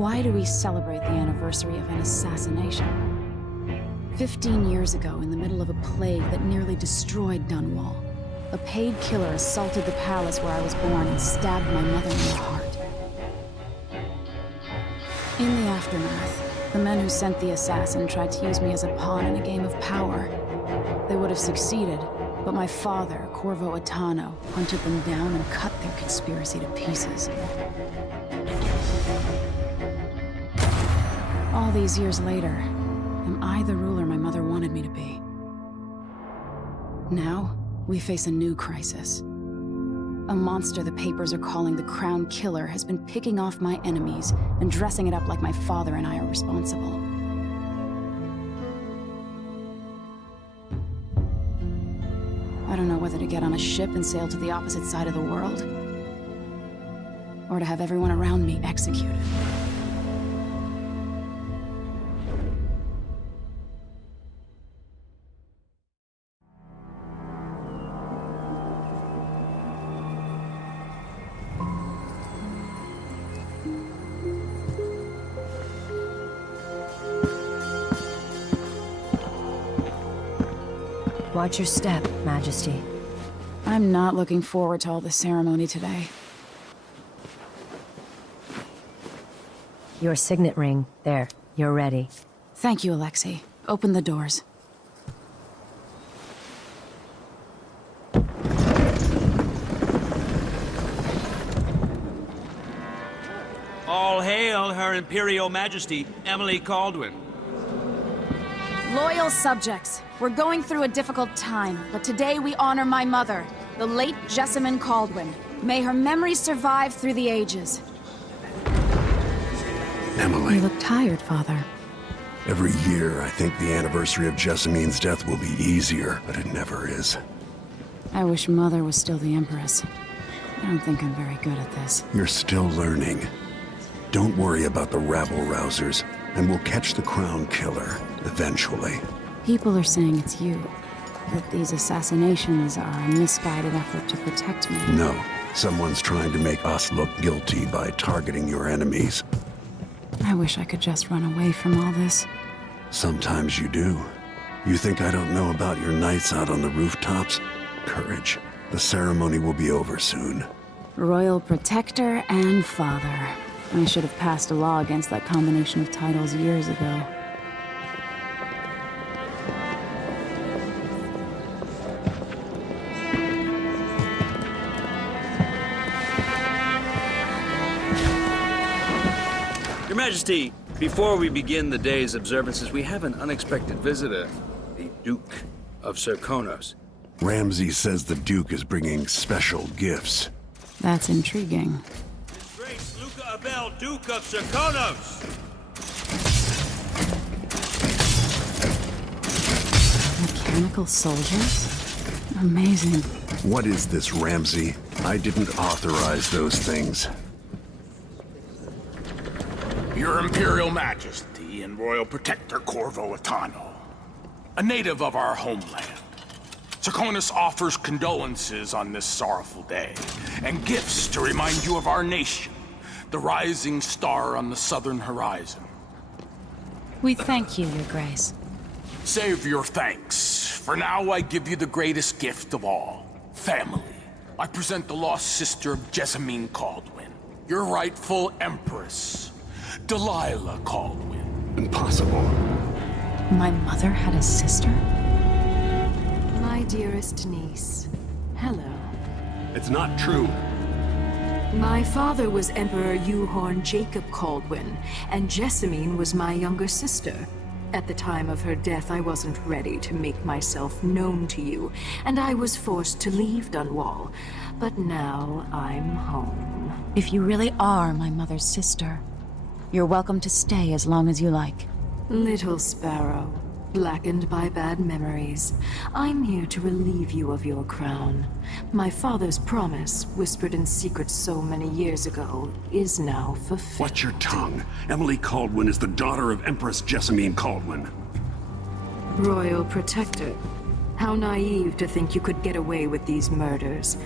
Why do we celebrate the anniversary of an assassination? 15 years ago, in the middle of a plague that nearly destroyed Dunwall, a paid killer assaulted the palace where I was born and stabbed my mother in the heart. In the aftermath, the men who sent the assassin tried to use me as a pawn in a game of power. They would have succeeded, but my father, Corvo Attano, hunted them down and cut their conspiracy to pieces. All these years later, am I the ruler my mother wanted me to be? Now, we face a new crisis. A monster the papers are calling the Crown Killer has been picking off my enemies and dressing it up like my father and I are responsible. I don't know whether to get on a ship and sail to the opposite side of the world, or to have everyone around me executed. Watch your step, Majesty. I'm not looking forward to all the ceremony today. Your signet ring. There. You're ready. Thank you, Alexei. Open the doors. All hail Her Imperial Majesty, Emily Kaldwin. Loyal subjects, we're going through a difficult time, but today we honor my mother, the late Jessamine Kaldwin. May her memory survive through the ages. Emily. You look tired, Father. Every year, I think the anniversary of Jessamine's death will be easier, but it never is. I wish Mother was still the Empress. I don't think I'm very good at this. You're still learning. Don't worry about the rabble-rousers, and we'll catch the Crown Killer, eventually. People are saying it's you. That these assassinations are a misguided effort to protect me. No. Someone's trying to make us look guilty by targeting your enemies. I wish I could just run away from all this. Sometimes you do. You think I don't know about your nights out on the rooftops? Courage. The ceremony will be over soon. Royal Protector and Father. I should have passed a law against that combination of titles years ago. Your Majesty, before we begin the day's observances, we have an unexpected visitor, the Duke of Serkonos. Ramsay says the Duke is bringing special gifts. That's intriguing. His Grace Luca Abel, Duke of Serkonos! Mechanical soldiers? Amazing. What is this, Ramsay? I didn't authorize those things. Your Imperial Majesty and Royal Protector Corvo Attano, a native of our homeland. Serkonos offers condolences on this sorrowful day, and gifts to remind you of our nation, the rising star on the southern horizon. We thank you, Your Grace. Save your thanks. For now, I give you the greatest gift of all, family. I present the lost sister of Jessamine Kaldwin, your rightful Empress, Delilah Kaldwin. Impossible. My mother had a sister? My dearest niece, hello. It's not true. My father was Emperor Yuhorn Jacob Kaldwin, and Jessamine was my younger sister. At the time of her death, I wasn't ready to make myself known to you, and I was forced to leave Dunwall. But now I'm home. If you really are my mother's sister, you're welcome to stay as long as you like. Little sparrow, blackened by bad memories, I'm here to relieve you of your crown. My father's promise, whispered in secret so many years ago, is now fulfilled. Watch your tongue. Emily Kaldwin is the daughter of Empress Jessamine Kaldwin. Royal Protector, how naive to think you could get away with these murders.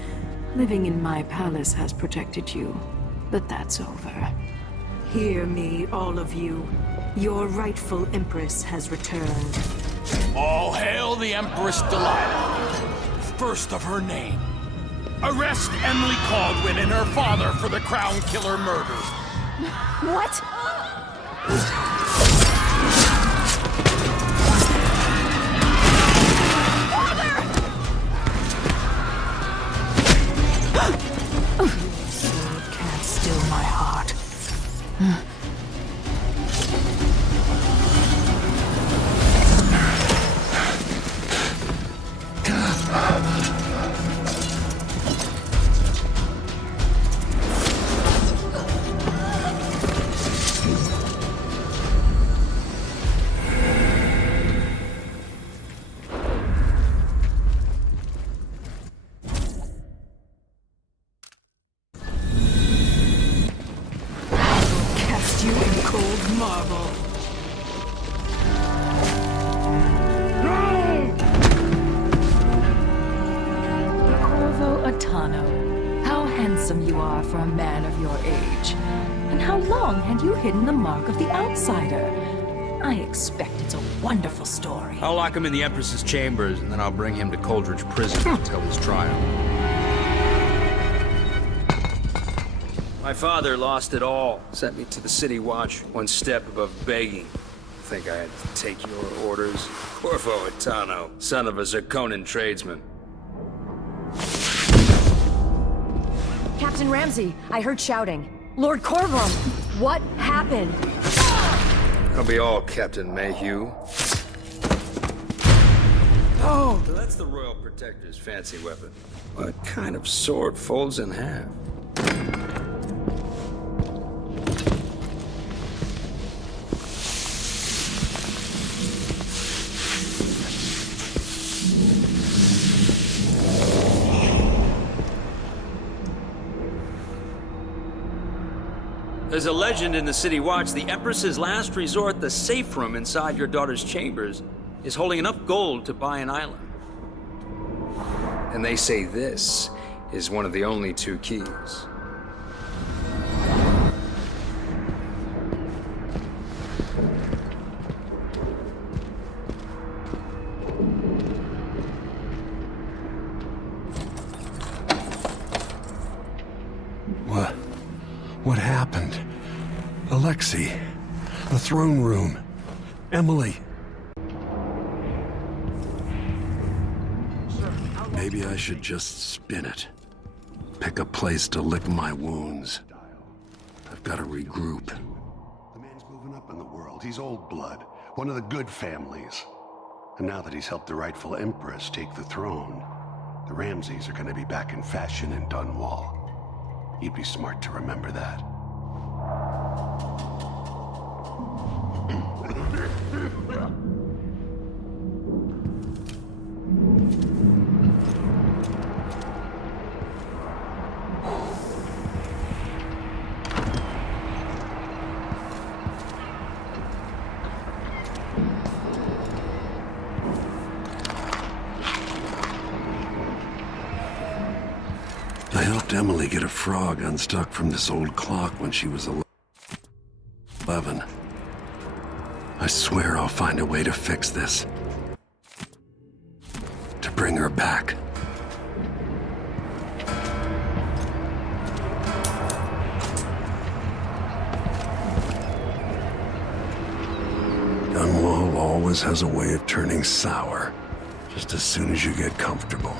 Living in my palace has protected you, but that's over. Hear me, all of you. Your rightful Empress has returned. All hail the Empress Delilah, first of her name. Arrest Emily Caldwin and her father for the Crown Killer murder. What? Can't still my heart. Cast you in cold marble. Corvo Atano, how handsome you are for a man of your age. And how long had you hidden the mark of the outsider? I expect it's a wonderful story. I'll lock him in the Empress's chambers, and then I'll bring him to Coldridge Prison to tell his trial. My father lost it all. Sent me to the City Watch, one step above begging. Think I had to take your orders? Corvo Atano, son of a Zirconan tradesman. Captain Ramsey, I heard shouting. Lord Corvo, what happened? That'll be all, Captain Mayhew. Oh, so that's the Royal Protector's fancy weapon. What kind of sword folds in half? There's a legend in the City Watch. The Empress's last resort, the safe room inside your daughter's chambers, is holding enough gold to buy an island. And they say this is one of the only two keys. What happened? Alexei, the throne room, Emily. Maybe I should just spin it. Pick a place to lick my wounds. I've got to regroup. The man's moving up in the world. He's old blood, one of the good families. And now that he's helped the rightful Empress take the throne, the Ramseys are going to be back in fashion in Dunwall. You'd be smart to remember that. I helped Emily get a frog unstuck from this old clock when she was 11. I swear I'll find a way to fix this. To bring her back. Dunwall always has a way of turning sour, just as soon as you get comfortable.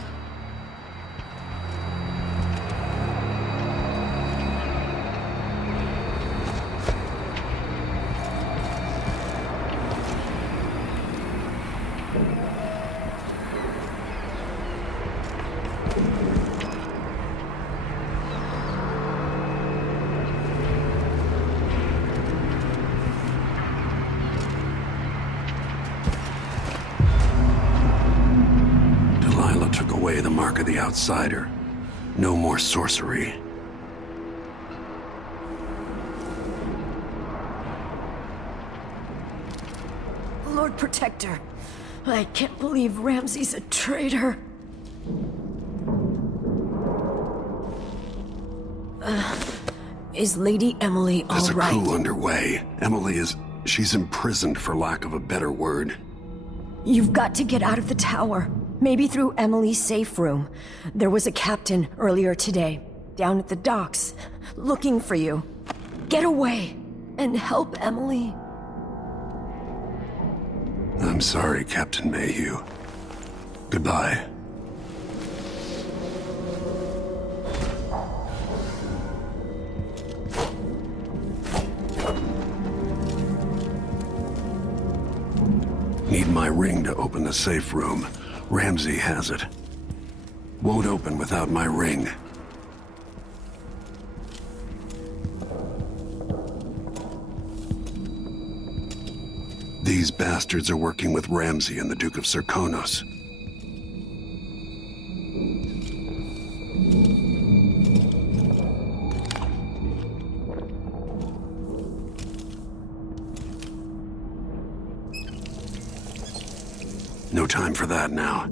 Took away the mark of the outsider. No more sorcery. Lord Protector, I can't believe Ramsey's a traitor. Is Lady Emily all There's a right? coup underway. She's imprisoned for lack of a better word. You've got to get out of the tower. Maybe through Emily's safe room. There was a captain earlier today, down at the docks, looking for you. Get away and help Emily. I'm sorry, Captain Mayhew. Goodbye. Need my ring to open the safe room. Ramsey has it. Won't open without my ring. These bastards are working with Ramsey and the Duke of Serkonos. No time for that now.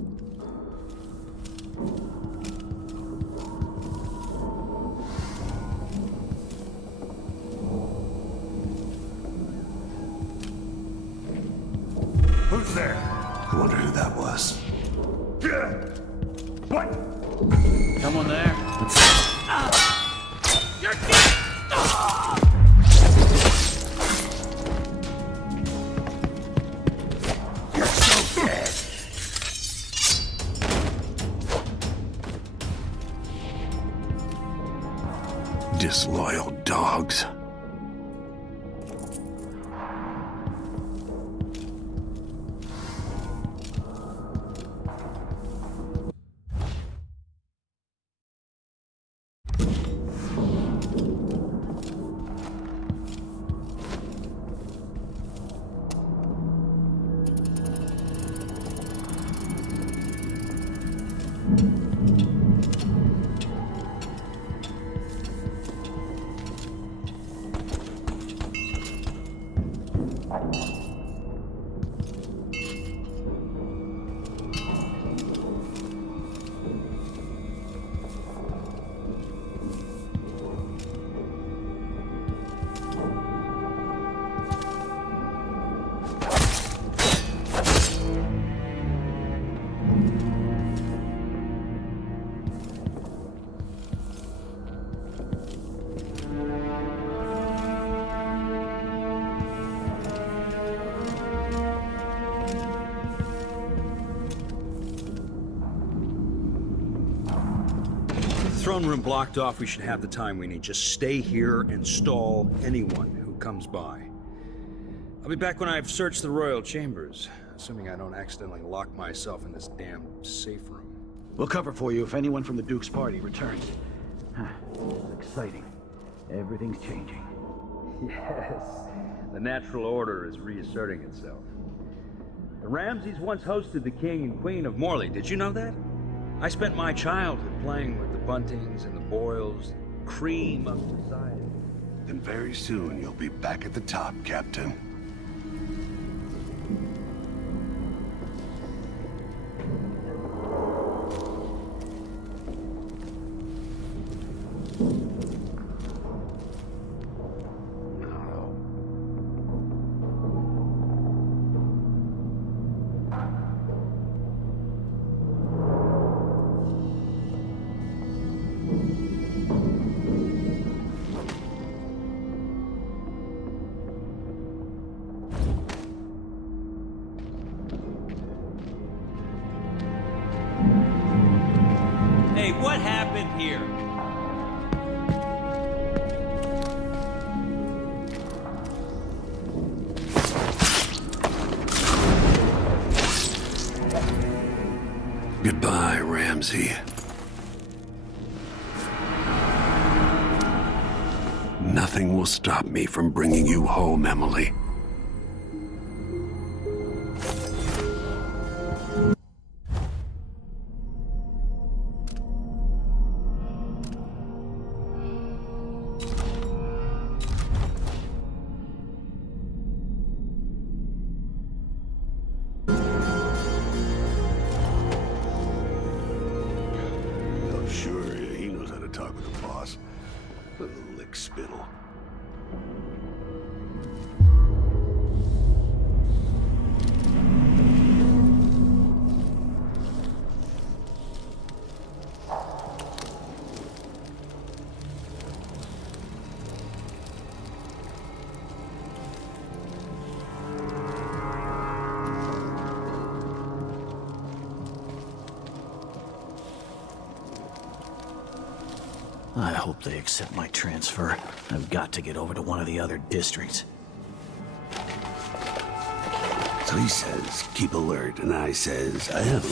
Who's there? I wonder who that was. What? Someone there? You're so dead. Disloyal dogs. Throne room blocked off. We should have the time we need. Just stay here and stall anyone who comes by. I'll be back when I've searched the royal chambers, assuming I don't accidentally lock myself in this damn safe room. We'll cover for you if anyone from the Duke's party returns. It's exciting. Everything's changing. Yes, the natural order is reasserting itself. The Ramseys once hosted the king and queen of Morley. Did you know that? I spent my childhood playing with the Buntings and the Boyles, cream of society. And very soon you'll be back at the top, Captain. Hey, what happened here? Goodbye, Ramsey. Nothing will stop me from bringing you home, Emily. Sure, he knows how to talk with the boss. Little lick spittle. I hope they accept my transfer. I've got to get over to one of the other districts. So he says, keep alert, and I says, I am.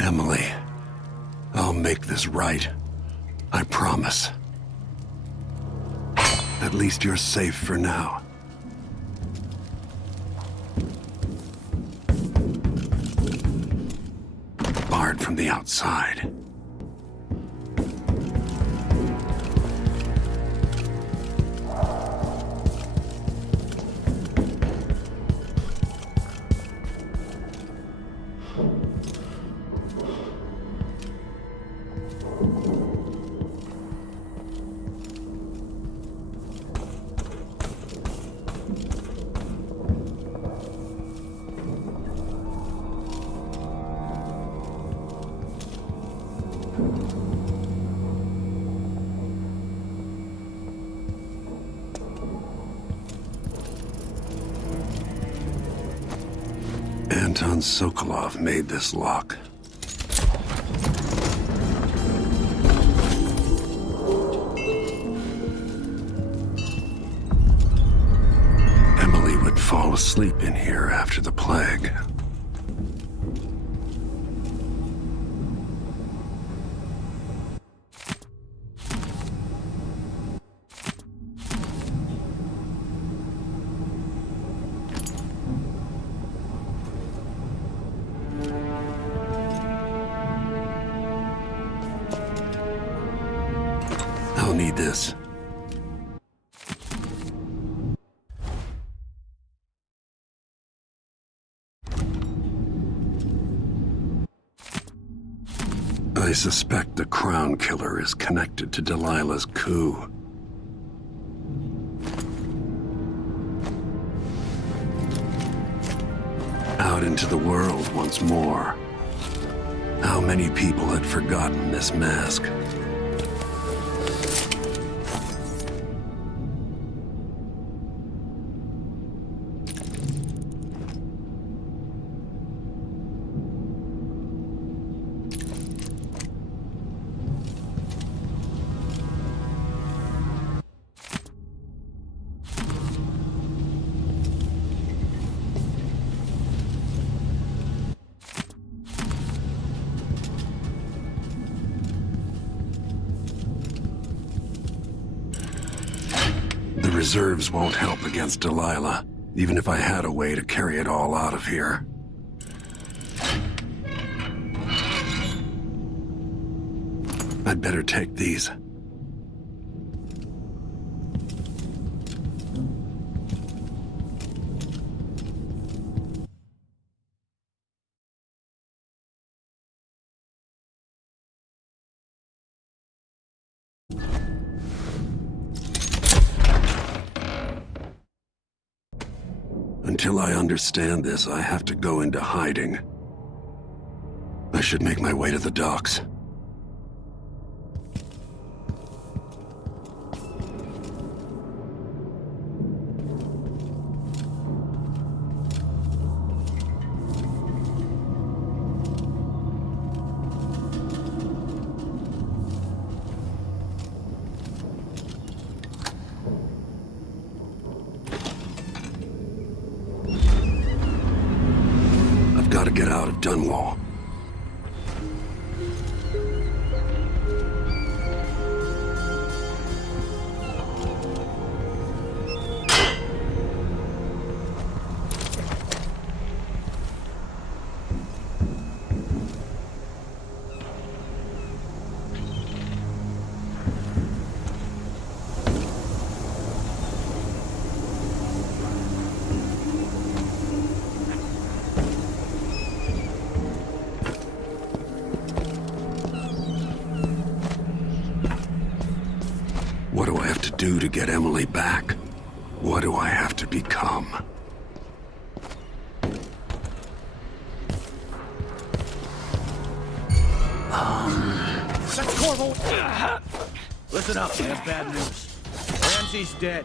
Emily, I'll make this right. I promise. At least you're safe for now. Barred from the outside. Anton Sokolov made this lock. Emily would fall asleep in here after the plague. I'll need this. I suspect the Crown Killer is connected to Delilah's coup. Out into the world once more. How many people had forgotten this mask? The reserves won't help against Delilah, even if I had a way to carry it all out of here. I'd better take these. Until I understand this, I have to go into hiding. I should make my way to the docks. Got to get out of Dunwall. What do I have to do to get Emily back? What do I have to become? Listen up, I have bad news. Ramsey's dead.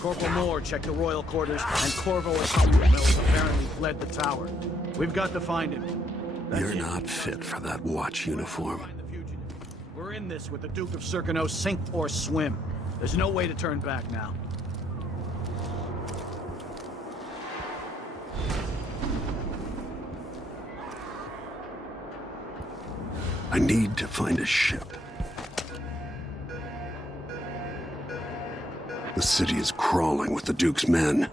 Corporal Moore checked the royal quarters, and Corvo has apparently fled the tower. We've got to find him. You're not fit for that watch uniform. We're in this with the Duke of Circano, sink or swim. There's no way to turn back now. I need to find a ship. The city is crawling with the Duke's men.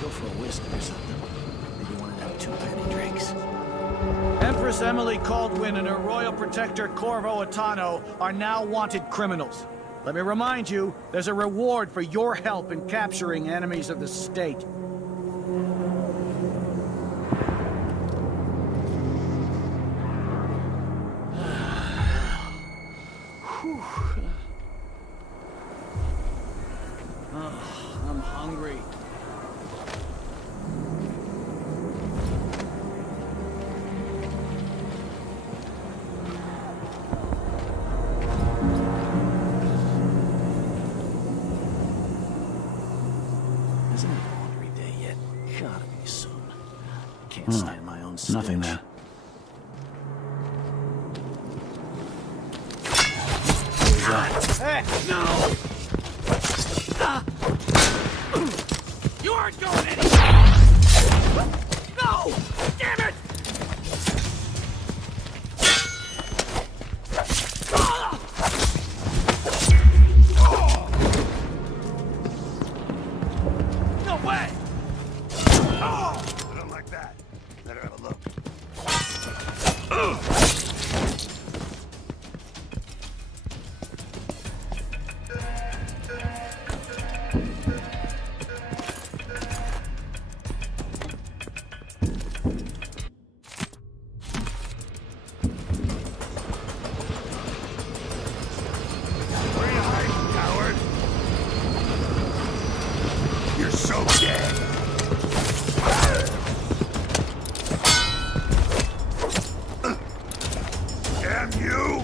Go for a whiskey or something. Maybe one of them 2-penny drinks. Empress Emily Caldwin and her royal protector Corvo Attano are now wanted criminals. Let me remind you, there's a reward for your help in capturing enemies of the state. I'm hungry. Isn't it laundry day yet? Gotta be soon. Can't stand my own stench. Nothing there. Hey, no! You aren't going anywhere! No! Damn it! No way! I don't like that. Better have a look. You're so dead. Damn you!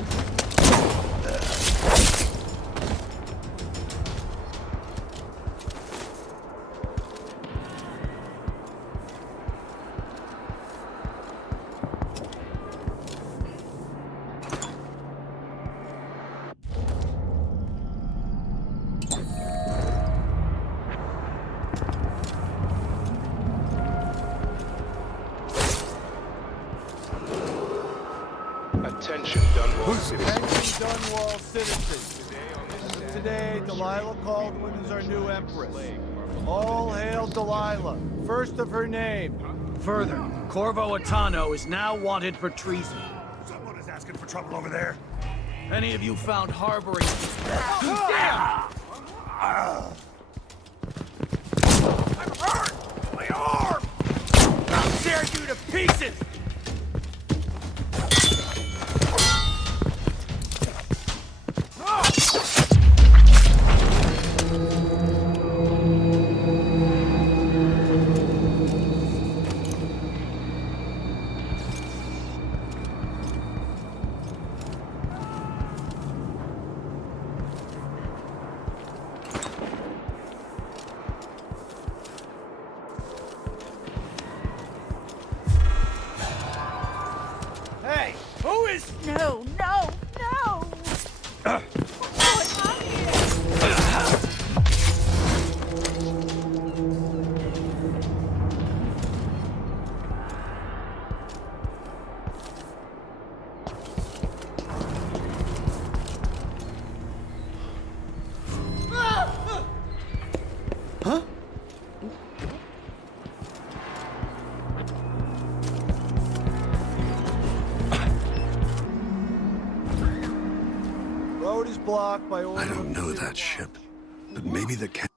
Attention, Dunwall citizens. Dunwall citizens. Today, Delilah Caldwin is our new empress. All hail Delilah, first of her name. Further, Corvo Attano is now wanted for treason. Someone is asking for trouble over there. Any of you found harboring... Damn! I'm hurt! My arm! I'll tear you to pieces! Hey, who is... No, no, no! What's going on here? Huh? Road is blocked by order. I don't know that ship, but maybe the captain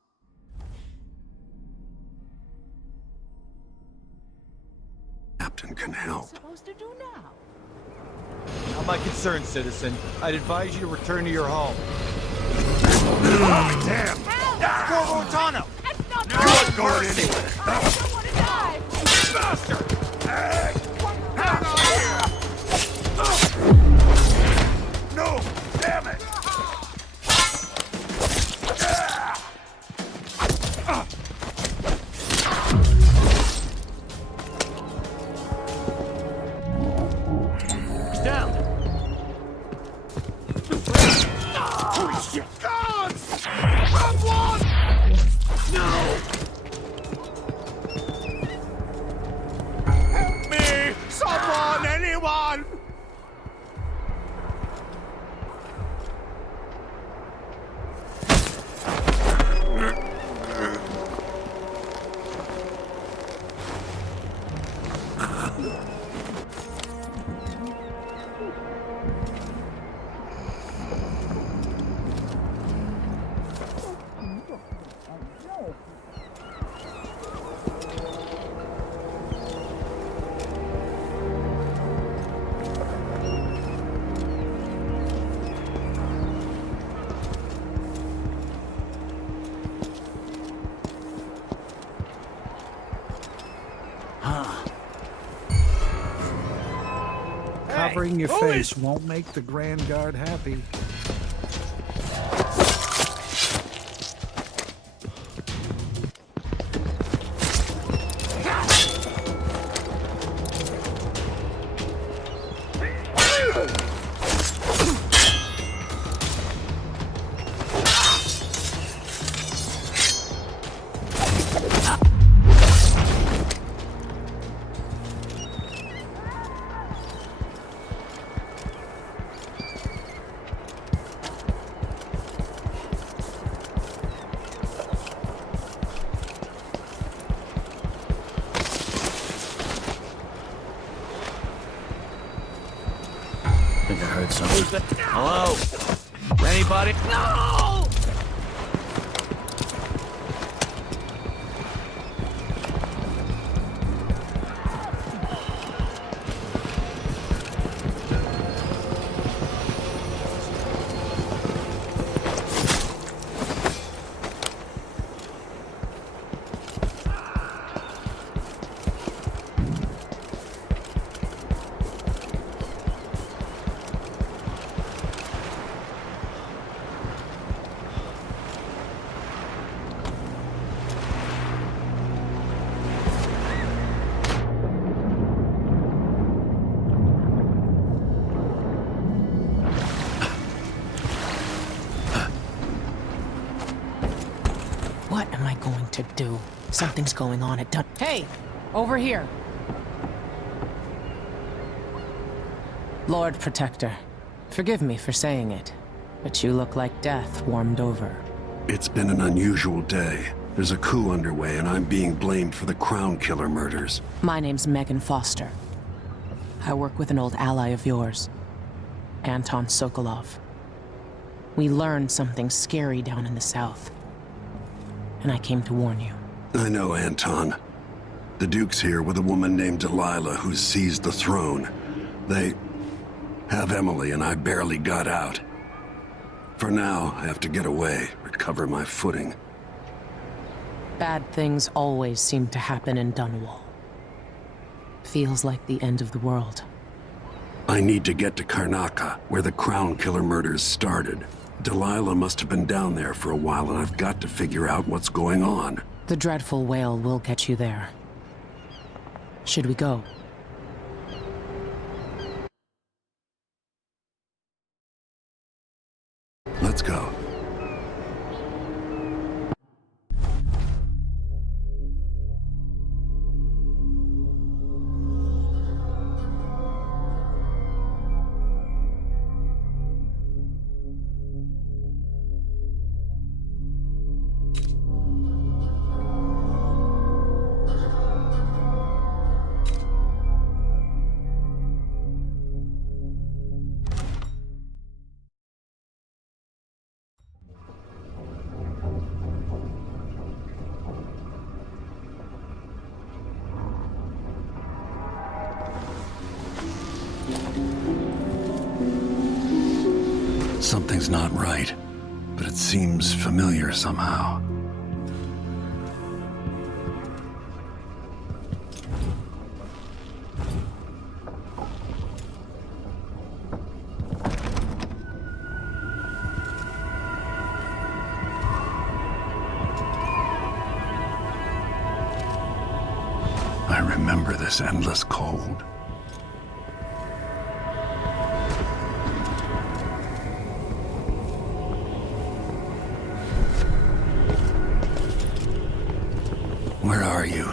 can help. Supposed to do now? Not my concern, citizen. I'd advise you to return to your home. Damn! Corvo Attano! That's not You ain't going anywhere! I don't want to die! Bastard! Hang on here! No! Damn it! He's down. Holy shit! Guards! Someone! No! Help me! Someone! Anyone! Covering your face won't make the Grand Guard happy. think I heard something. Hello? Anybody? No! What am I going to do? Something's going on at Hey! Over here! Lord Protector, forgive me for saying it, but you look like death warmed over. It's been an unusual day. There's a coup underway, and I'm being blamed for the Crown Killer murders. My name's Meagan Foster. I work with an old ally of yours, Anton Sokolov. We learned something scary down in the south, and I came to warn you. I know, Anton. The Duke's here with a woman named Delilah who's seized the throne. They have Emily, and I barely got out. For now, I have to get away, recover my footing. Bad things always seem to happen in Dunwall. Feels like the end of the world. I need to get to Karnaca, where the Crown Killer murders started. Delilah must have been down there for a while, and I've got to figure out what's going on. The dreadful whale will get you there. Should we go? Let's go. Something's not right, but it seems familiar somehow. remember this endless cold. Where are you?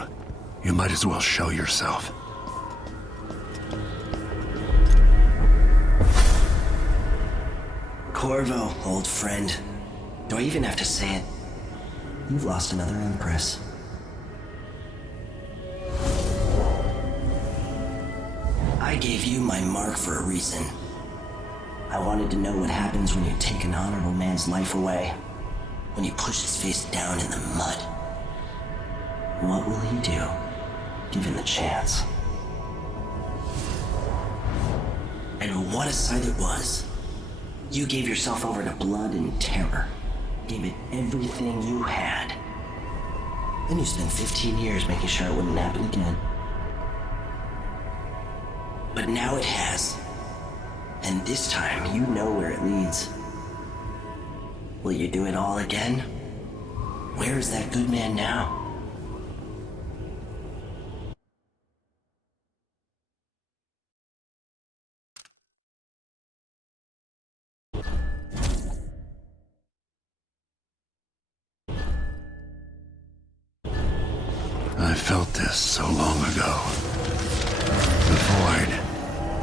You might as well show yourself. Corvo, old friend. Do I even have to say it? You've lost another Empress. I gave you my mark for a reason. I wanted to know what happens when you take an honorable man's life away. When you push his face down in the mud. What will he do, given the chance? And what a sight it was. You gave yourself over to blood and terror. Gave it everything you had. Then you spent 15 years making sure it wouldn't happen again. But now it has. And this time, you know where it leads. Will you do it all again? Where is that good man now? I felt this so long ago. The void,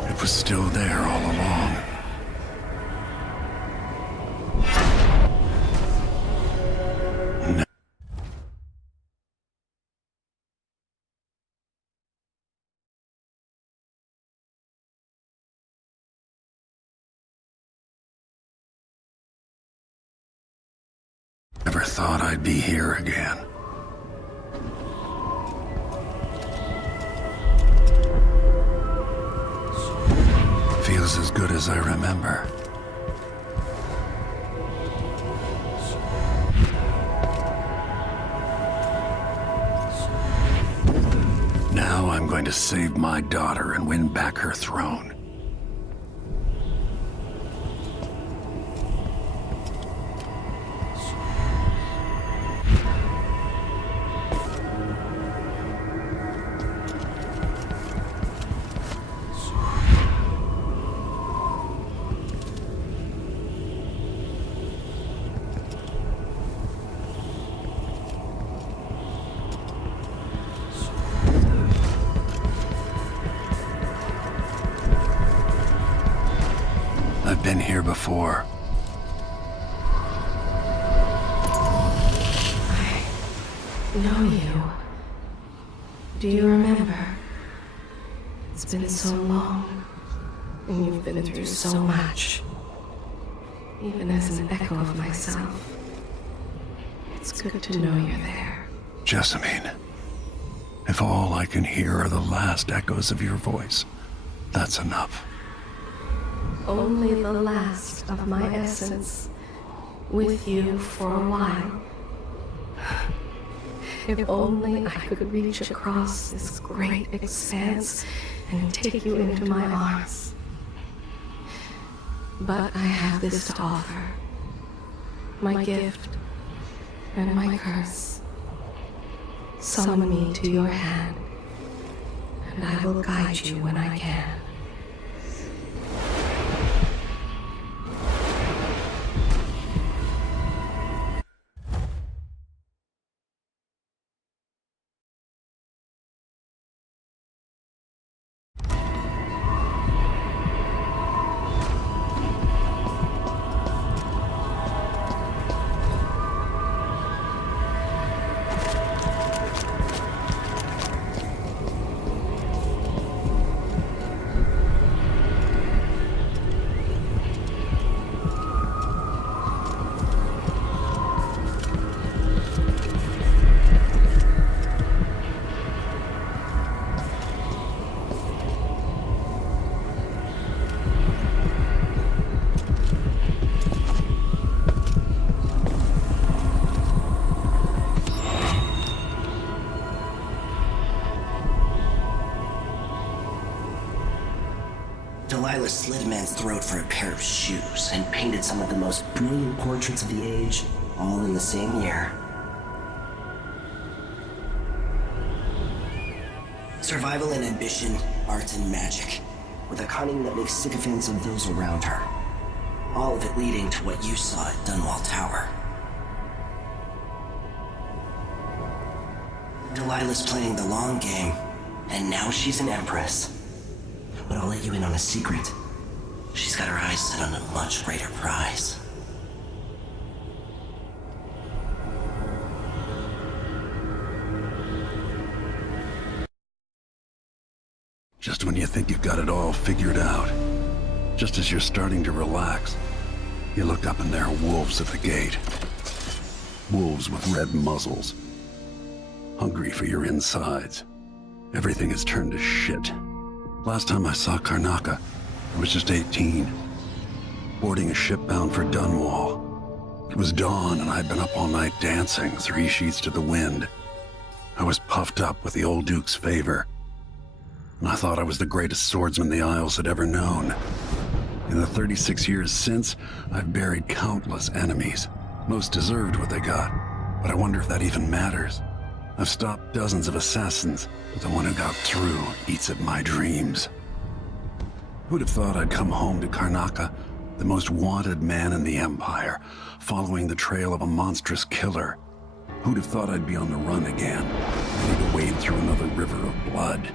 it was still there all along. Never thought I'd be here again. Feels as good as I remember. Now I'm going to save my daughter and win back her throne. I've been here before. I know you. Do you remember? It's been so long, and you've been through so much. Even as an echo of myself, it's good to know you're there. Jessamine, if all I can hear are the last echoes of your voice, that's enough. Only the last of my essence, with you for a while. If only I could reach across this great expanse and take you into my arms. But I have this to offer. My gift and my curse. Summon me to your hand, and I will guide you when I can. Delilah slit a man's throat for a pair of shoes and painted some of the most brilliant portraits of the age, all in the same year. Survival and ambition, art and magic, with a cunning that makes sycophants of those around her. All of it leading to what you saw at Dunwall Tower. Delilah's playing the long game, and now she's an empress. But I'll let you in on a secret. She's got her eyes set on a much greater prize. Just when you think you've got it all figured out, just as you're starting to relax, you look up and there are wolves at the gate. Wolves with red muzzles. Hungry for your insides. Everything has turned to shit. Last time I saw Karnaca, I was just 18. Boarding a ship bound for Dunwall. It was dawn and I'd been up all night dancing, 3 sheets to the wind. I was puffed up with the old Duke's favor. And I thought I was the greatest swordsman the Isles had ever known. In the 36 years since, I've buried countless enemies. Most deserved what they got, but I wonder if that even matters. I've stopped dozens of assassins, but the one who got through eats at my dreams. Who'd have thought I'd come home to Karnaca, the most wanted man in the Empire, following the trail of a monstrous killer? Who'd have thought I'd be on the run again, ready to wade through another river of blood?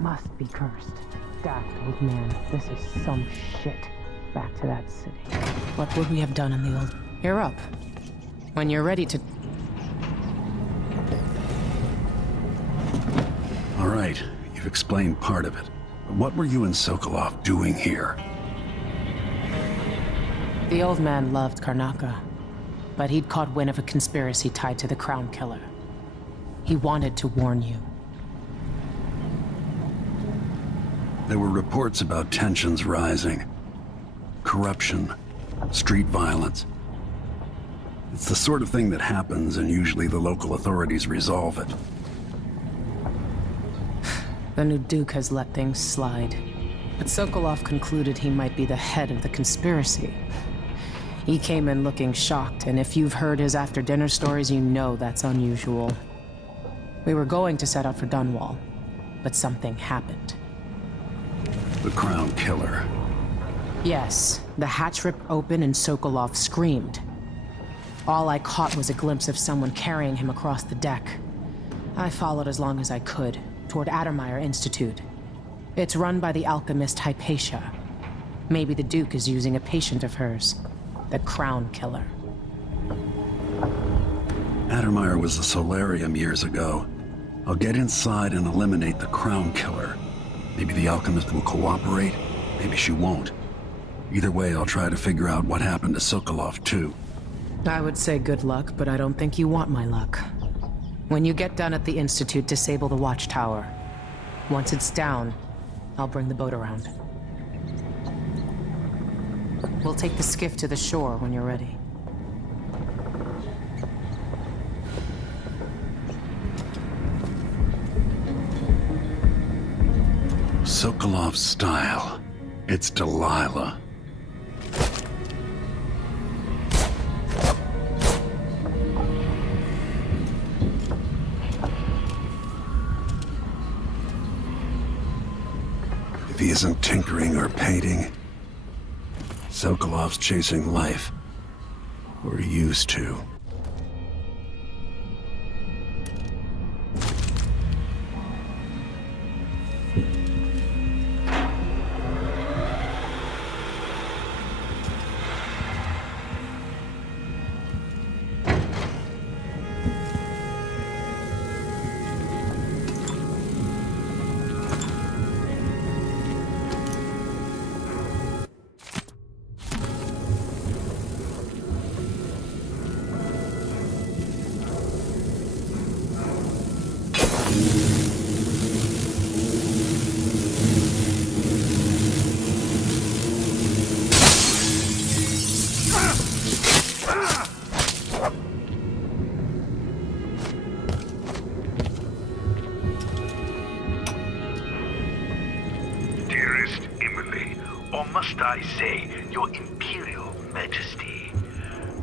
Must be cursed. Daft old man, this is some shit. Back to that city. What would we have done in the old... You're up. When you're ready to... All right, you've explained part of it. But what were you and Sokolov doing here? The old man loved Karnaca, but he'd caught wind of a conspiracy tied to the Crown Killer. He wanted to warn you. There were reports about tensions rising. Corruption, street violence. It's the sort of thing that happens, and usually the local authorities resolve it. The new Duke has let things slide. But Sokolov concluded he might be the head of the conspiracy. He came in looking shocked, and if you've heard his after-dinner stories, you know that's unusual. We were going to set out for Dunwall, but something happened. The Crown Killer. Yes, the hatch ripped open and Sokolov screamed. All I caught was a glimpse of someone carrying him across the deck. I followed as long as I could, toward Addermire Institute. It's run by the alchemist Hypatia. Maybe the Duke is using a patient of hers, the Crown Killer. Addermire was a solarium years ago. I'll get inside and eliminate the Crown Killer. Maybe the alchemist will cooperate, maybe she won't. Either way, I'll try to figure out what happened to Sokolov, too. I would say good luck, but I don't think you want my luck. When you get done at the Institute, disable the watchtower. Once it's down, I'll bring the boat around. We'll take the skiff to the shore when you're ready. Sokolov's style. It's Delilah. If he isn't tinkering or painting, Sokolov's chasing life. Or he used to. Must I say, Your Imperial Majesty,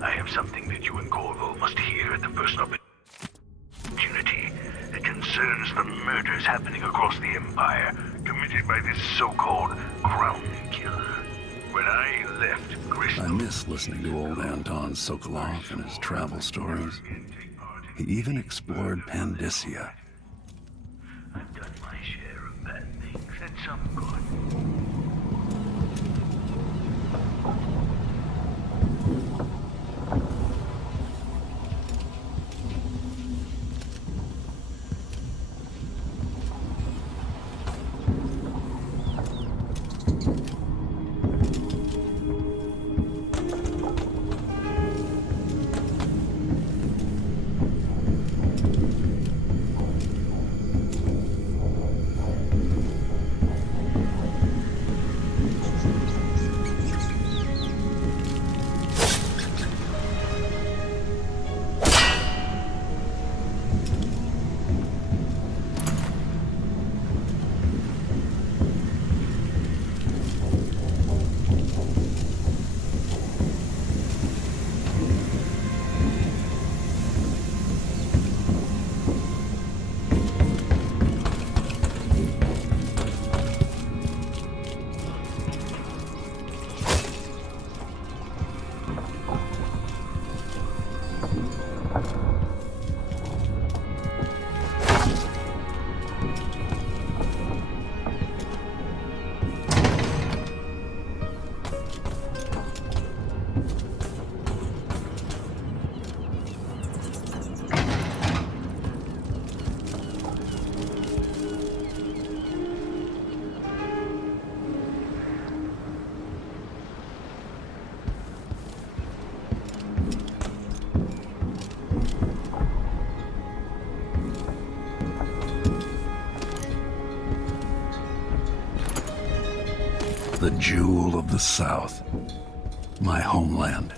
I have something that you and Corvo must hear at the first opportunity. It concerns the murders happening across the Empire, committed by this so-called Crown Killer. When I left Crystal... I miss listening to old Anton Sokolov and his travel stories. He even explored Pandyssia. I've done my share of bad things, and some good. The jewel of the South. My homeland.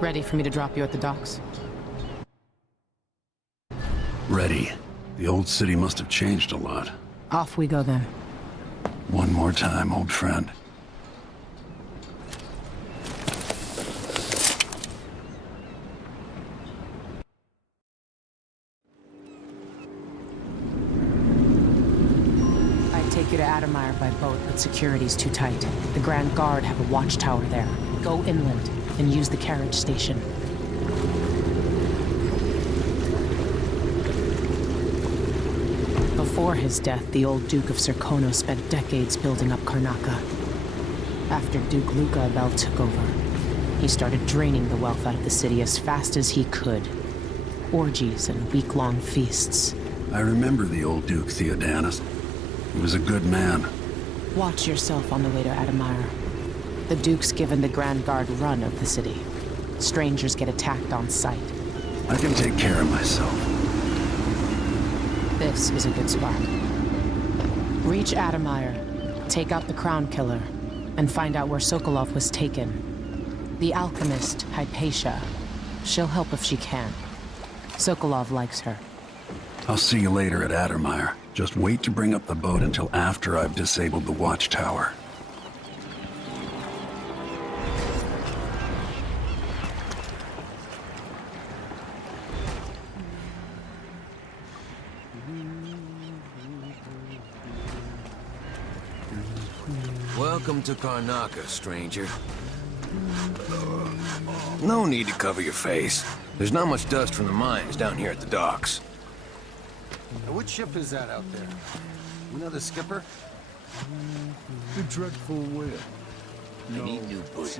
Ready for me to drop you at the docks? Ready. The old city must have changed a lot. Off we go then. One more time, old friend. I'd take you to Addermire by boat, but security's too tight. The Grand Guard have a watchtower there. Go inland and use the carriage station. Before his death, the old Duke of Serkonos spent decades building up Karnaca. After Duke Luca Abel took over, he started draining the wealth out of the city as fast as he could. Orgies and week-long feasts. I remember the old Duke Theodanis. He was a good man. Watch yourself on the way to Addermire. The Duke's given the Grand Guard run of the city. Strangers get attacked on sight. I can take care of myself. This is a good spot. Reach Addermire, take out the Crown Killer, and find out where Sokolov was taken. The alchemist, Hypatia. She'll help if she can. Sokolov likes her. I'll see you later at Addermire. Just wait to bring up the boat until after I've disabled the watchtower. Welcome to Karnaca, stranger. No need to cover your face. There's not much dust from the mines down here at the docks. Now, which ship is that out there? You know the skipper? The dreadful wind. I need new boots.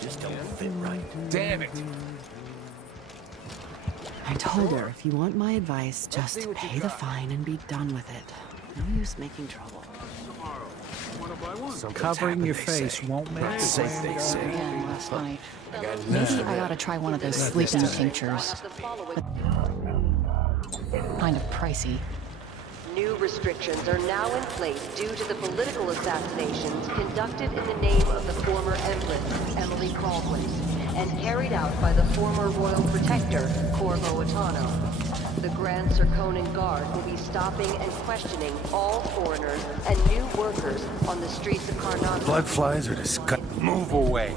Just don't fit right. Damn it! I told her, if you want my advice, just pay the fine and be done with it. No use making trouble. Covering your face won't make it safe, they say. Again last night. Maybe I ought to try one of those sleeping tinctures. But kind of pricey. New restrictions are now in place due to the political assassinations conducted in the name of the former Empress, Emily Caldwin, and carried out by the former Royal Protector, Corvo Attano. The Grand Serkonan Guard will be stopping and questioning all foreigners and new workers on the streets of Karnaca. Blood flies are disgusting. Move away.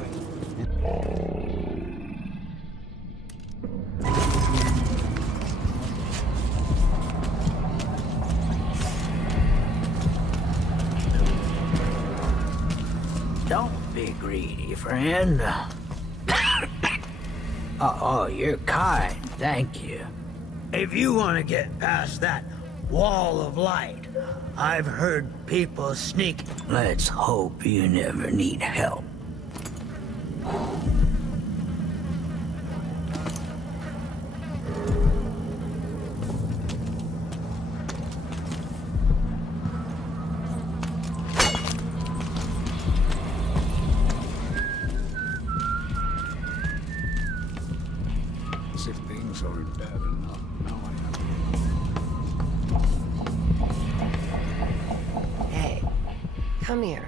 Don't be greedy, friend. Oh, you're kind, thank you. If you want to get past that wall of light, I've heard people sneak. Let's hope you never need help. As if things aren't bad enough. Now I have... Hey, come here.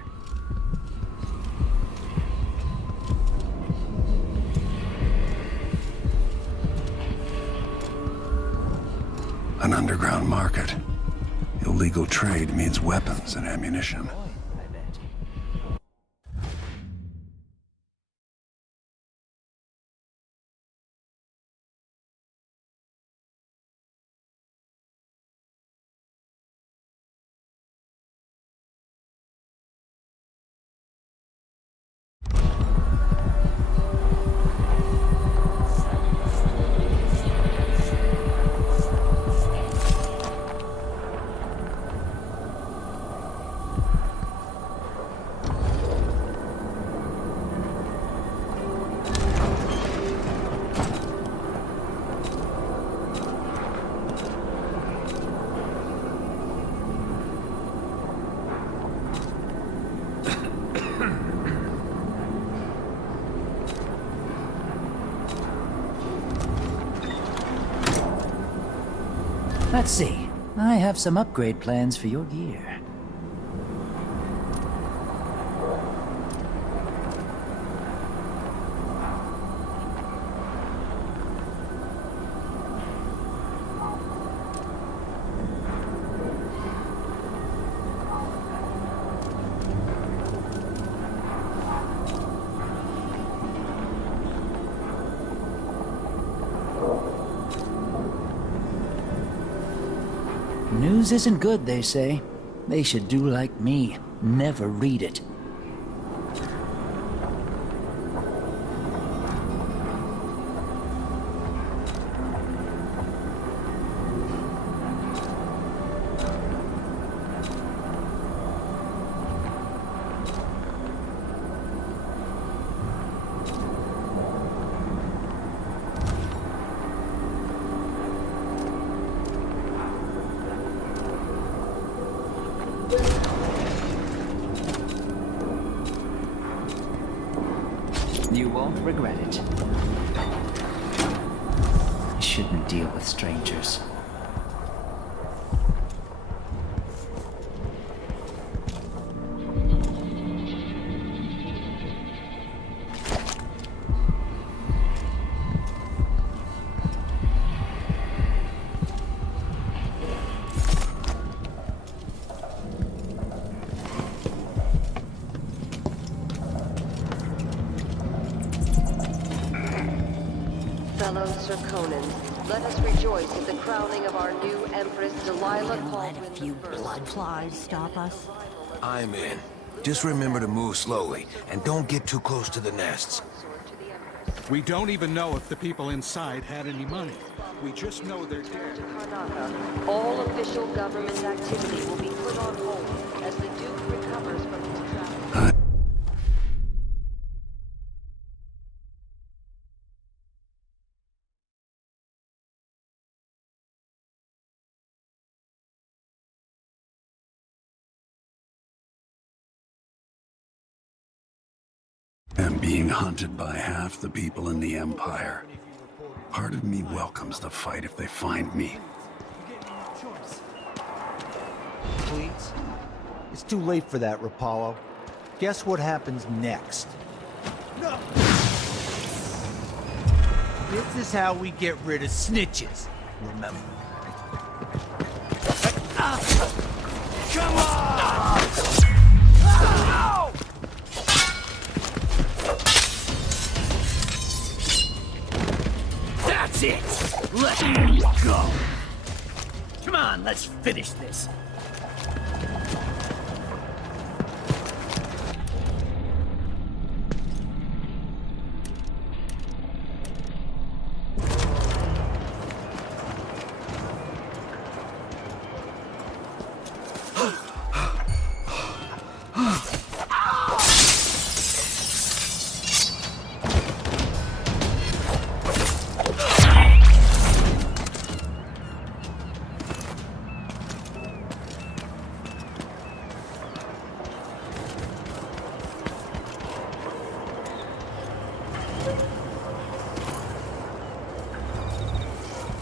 An underground market. Illegal trade means weapons and ammunition. Let's see. I have some upgrade plans for your gear. News isn't good, they say. They should do like me. Never read it. You won't regret it. You shouldn't deal with strangers. Fellow Serkonans, let us rejoice at the crowning of our new Empress, Delilah Caldwin I. Blood flies stop us. I'm in. Just remember to move slowly, and don't get too close to the nests. We don't even know if the people inside had any money. We just know they're dead. Karnaca, all official government activity will be put on hold as the Duke recovers from his travels. I'm being hunted by half the people in the Empire. Part of me welcomes the fight if they find me. Please? It's too late for that, Rapallo. Guess what happens next? No! This is how we get rid of snitches, remember? Come on! Ow! That's it! Let me go! Come on, let's finish this!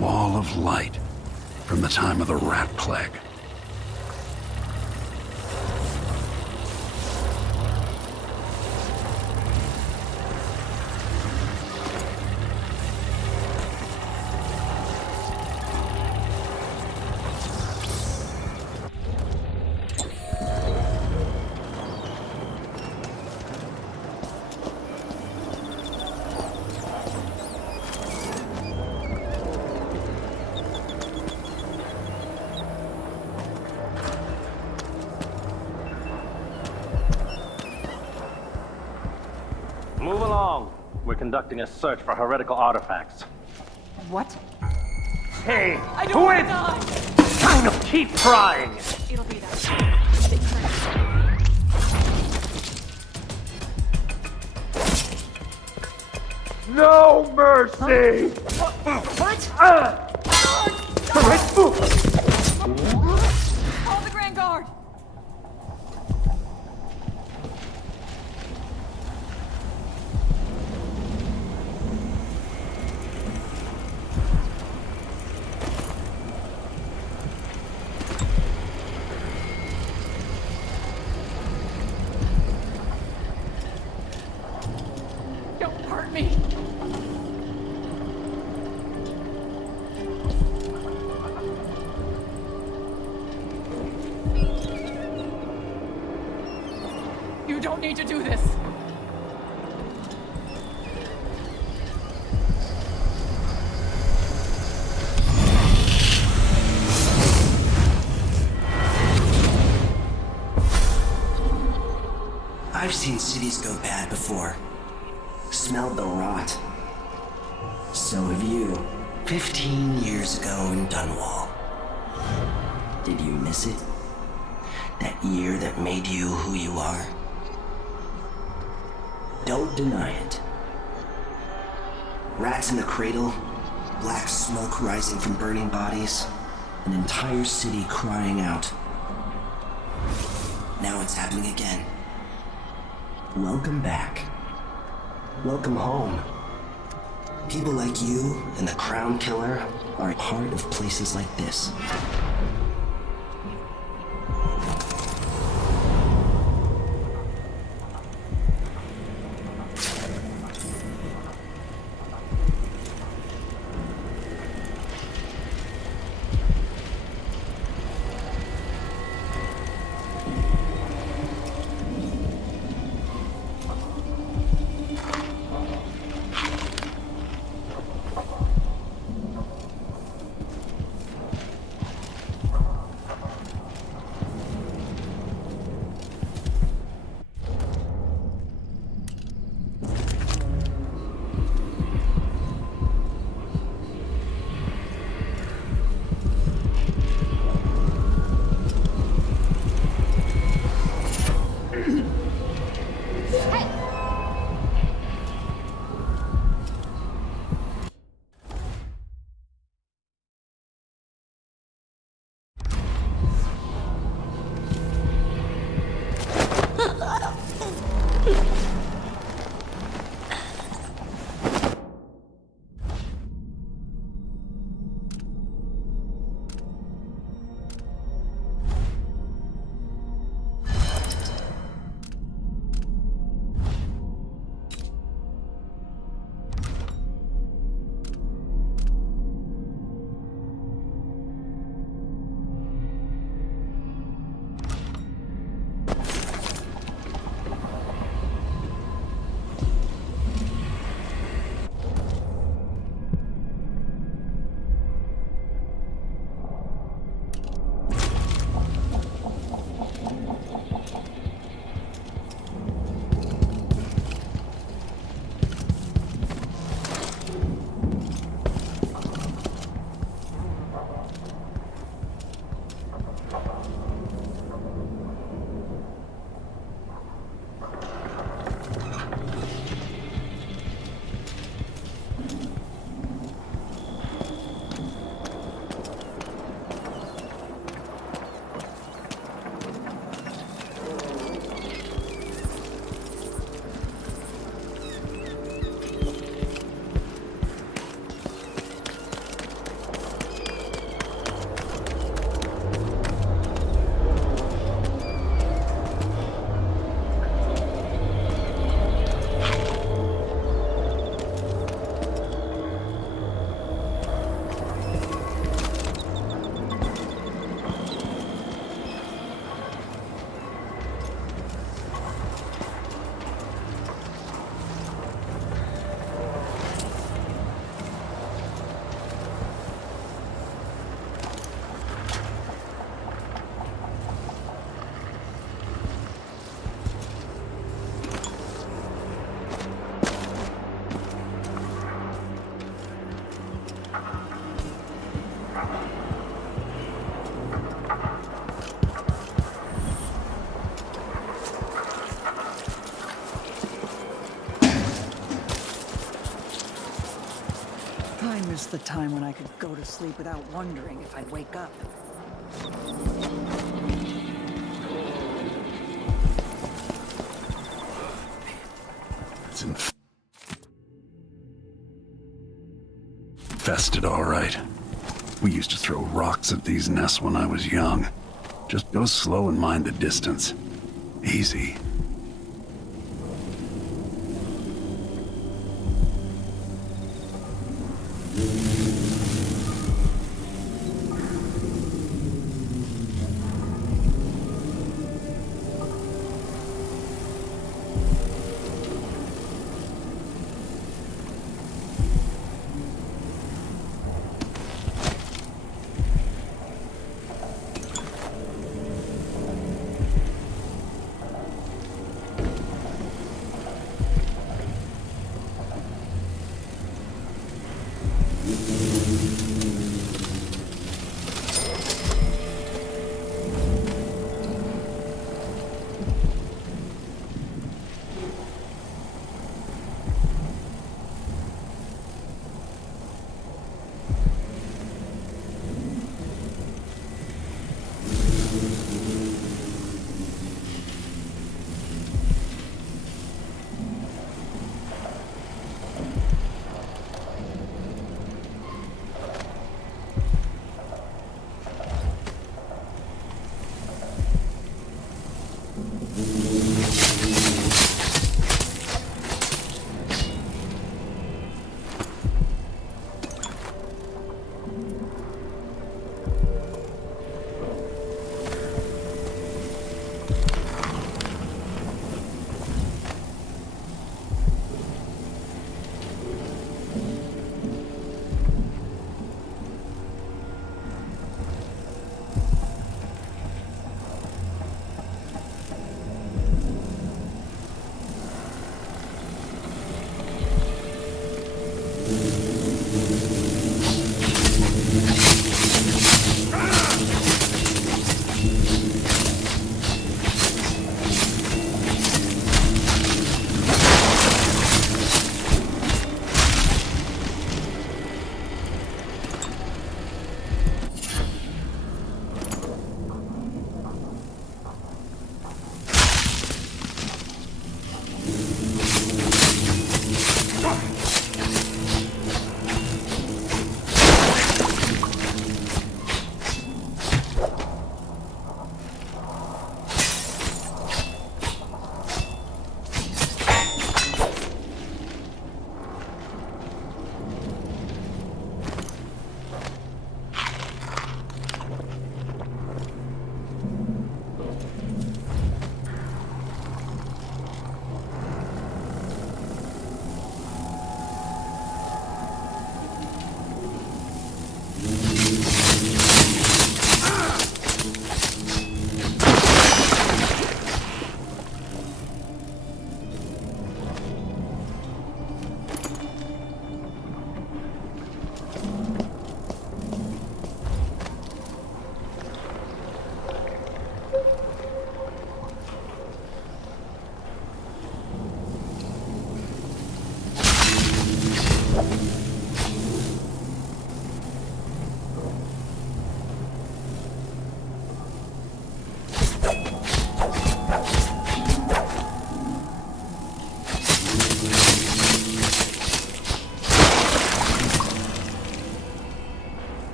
Wall of light from the time of the rat plague. Move along. We're conducting a search for heretical artifacts. What? Hey, I don't who want is? to die! Kind of keep trying. It'll be that. No mercy! What? Call the Grand Guard! Don't hurt me! You don't need to do this. I've seen cities go bad before. Smelled the rot. So have you. 15 years ago in Dunwall. Did you miss it? That year that made you who you are? Don't deny it. Rats in the cradle, black smoke rising from burning bodies, an entire city crying out. Now it's happening again. Welcome back. Welcome home. People like you and the Crown Killer are a part of places like this. I miss the time when I could go to sleep without wondering if I'd wake up. It's infested, all right. We used to throw rocks at these nests when I was young. Just go slow and mind the distance. Easy.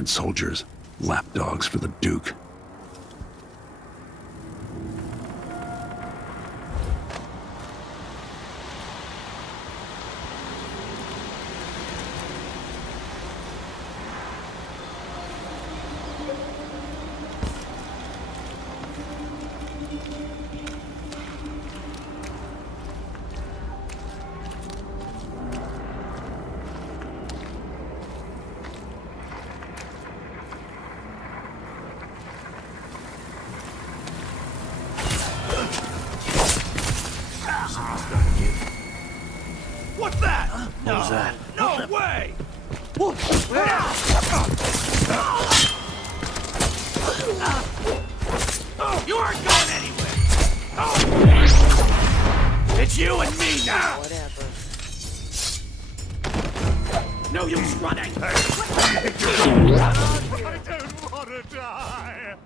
guard soldiers, lapdogs for the Duke. What's that? What was that? No way! You aren't going anywhere! It's you and me now! Whatever. No use running! I don't want to die!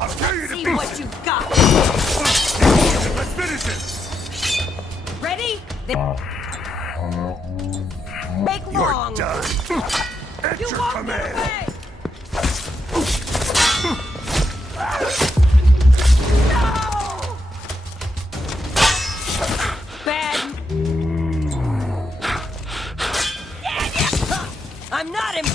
I'll tell you to See pieces. what you got! Let's finish it! Ready? Make You're long! done! At You your won't command! get away! No! Bad. I'm not him.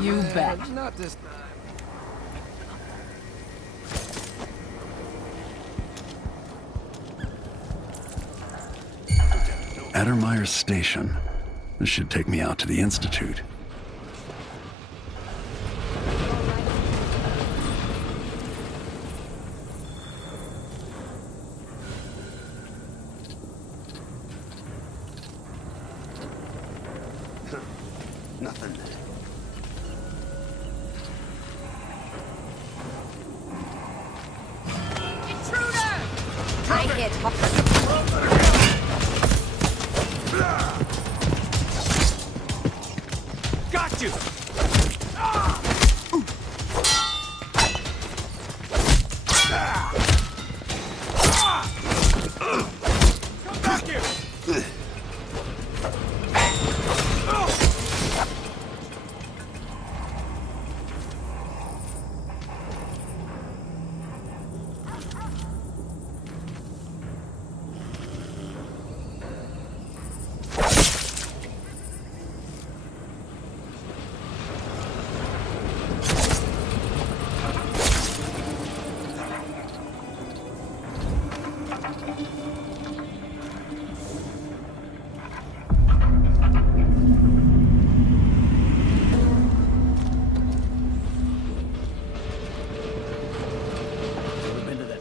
You bet. Not this time. Addermire Station. This should take me out to the Institute. Nothing. Intruder! I hit. Got you! Come back here!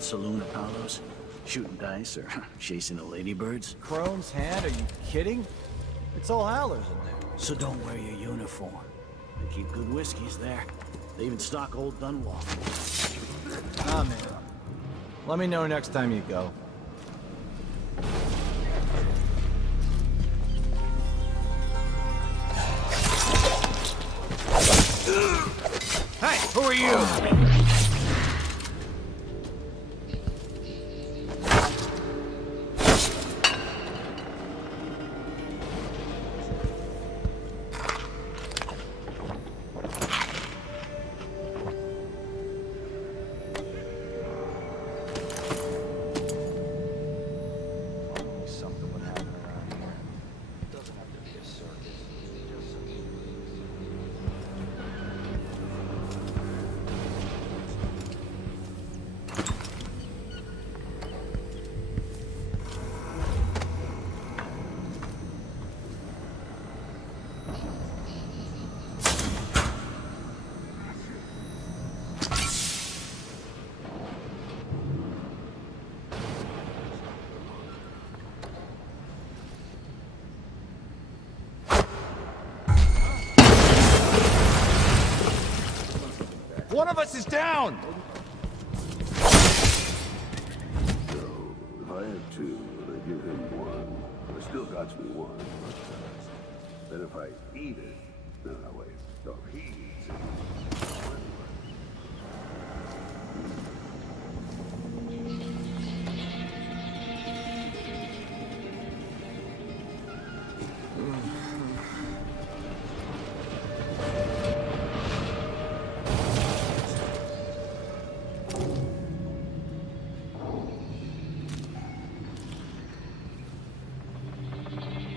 Saloon Apollos? Shooting dice or chasing the ladybirds? Crone's hand? Are you kidding? It's all howlers in there. So don't wear your uniform. They keep good whiskeys there. They even stock old Dunwall. Ah, man. Let me know next time you go. Hey, who are you? One of us is down! So, if I had two, and I give him one, it still got me one. Then if I eat it... No, wait. No, he eats it.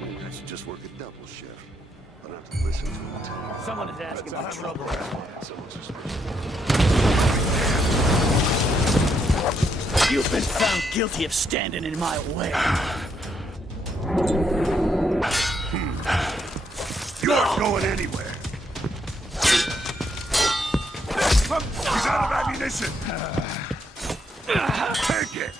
Maybe I should just work a double shift. But not to listen to him tell. Someone is asking for trouble. You've been found guilty of standing in my way. You aren't going anywhere. He's out of ammunition. Take it.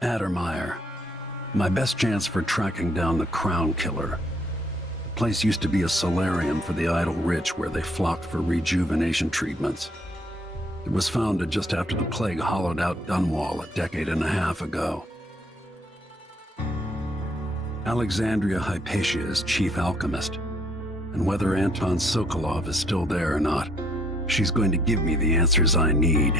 Addermire. My best chance for tracking down the Crown Killer. The place used to be a solarium for the idle rich where they flocked for rejuvenation treatments. It was founded just after the plague hollowed out Dunwall a decade and a half ago. Alexandria Hypatia is chief alchemist, and whether Anton Sokolov is still there or not, she's going to give me the answers I need.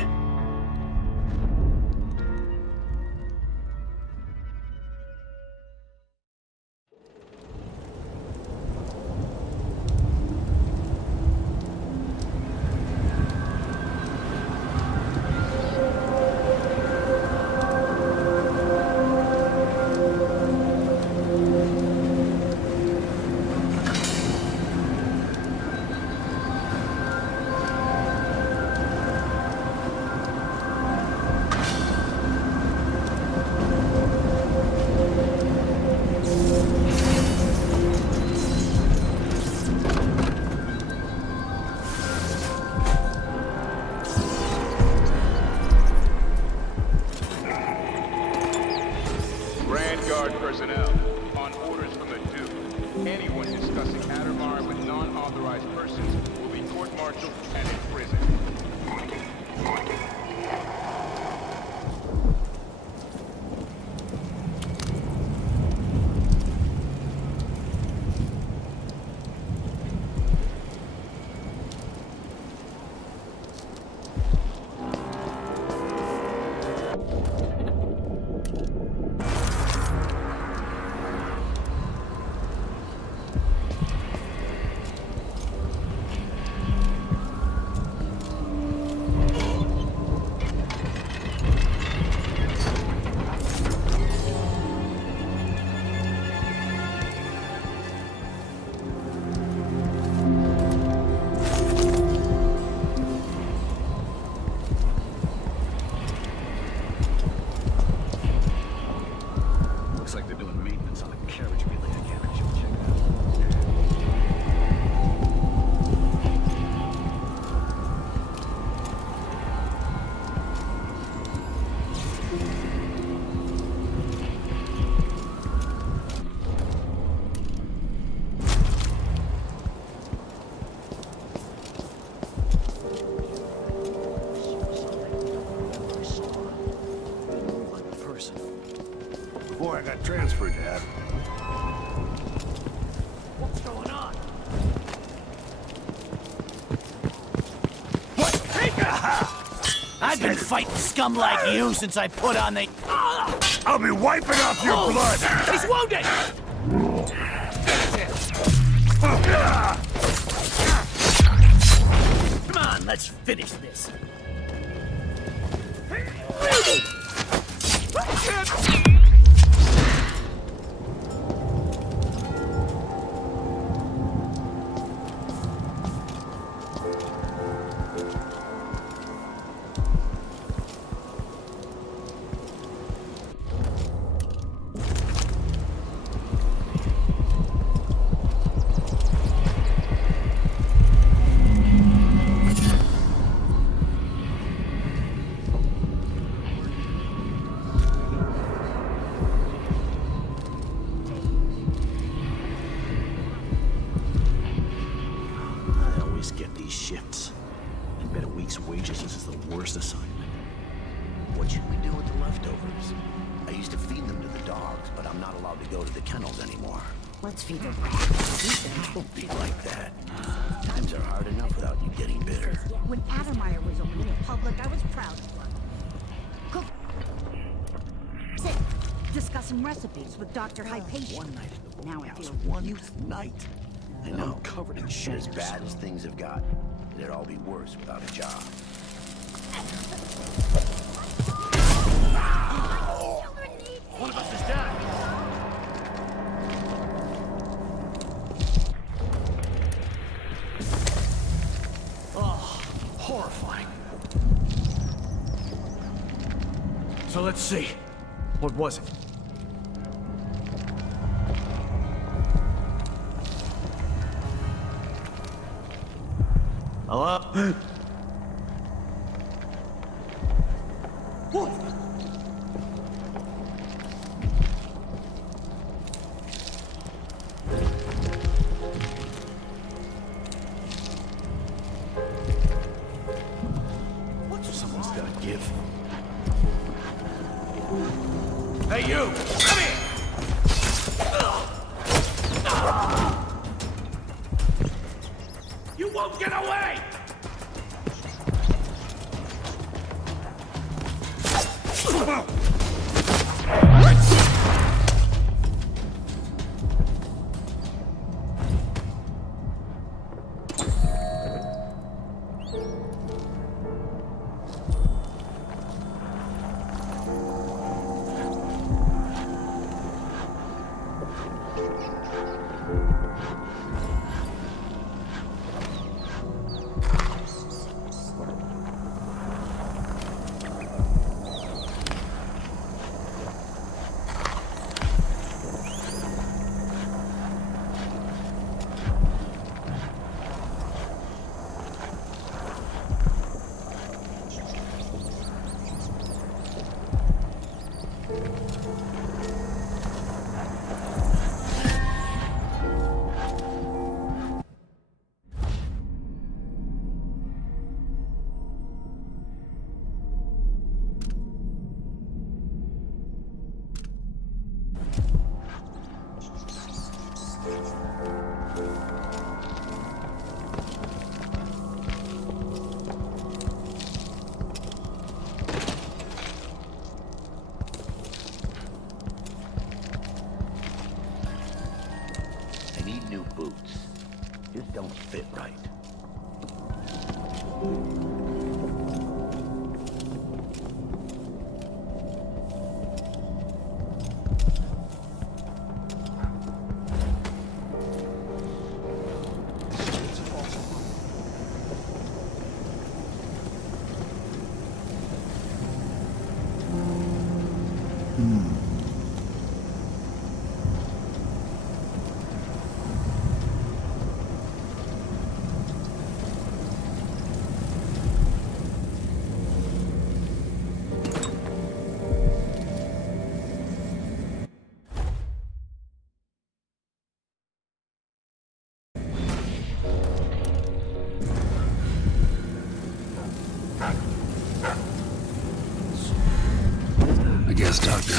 Personnel, on orders from the Duke, anyone discussing Addermire with non-authorized persons will be court-martialed and imprisoned. I got transferred, Dad. What's going on? I've been fighting scum like you since I put on the... I'll be wiping off your blood! He's wounded! Come on, let's finish this. What should we do with the leftovers? I used to feed them to the dogs, but I'm not allowed to go to the kennels anymore. Let's feed the rats. Don't be like that. Times are hard enough without you getting bitter. When Addermire was open in public, I was proud of one. Cook. Sit. Discussing recipes with Dr. Hypatia. One night at the Now I house, feel one youthful. night. I know. I'm covered in shit. As bad as things have got, it'd all be worse without a job. One of us is down. Oh, horrifying. So let's see. What was it? Hello? What? Someone's gotta give. Hey, you! Come here! You won't get away! New boots. Just don't fit right.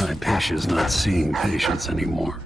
my patient's not seeing patients anymore.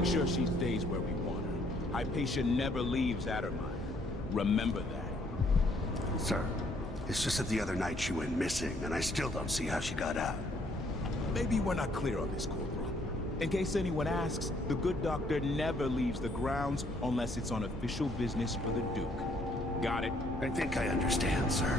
make sure she stays where we want her. Hypatia never leaves Addermire. Remember that. Sir, it's just that the other night she went missing, and I still don't see how she got out. Maybe we're not clear on this, Corporal. In case anyone asks, the good doctor never leaves the grounds unless it's on official business for the Duke. Got it? I think I understand, sir.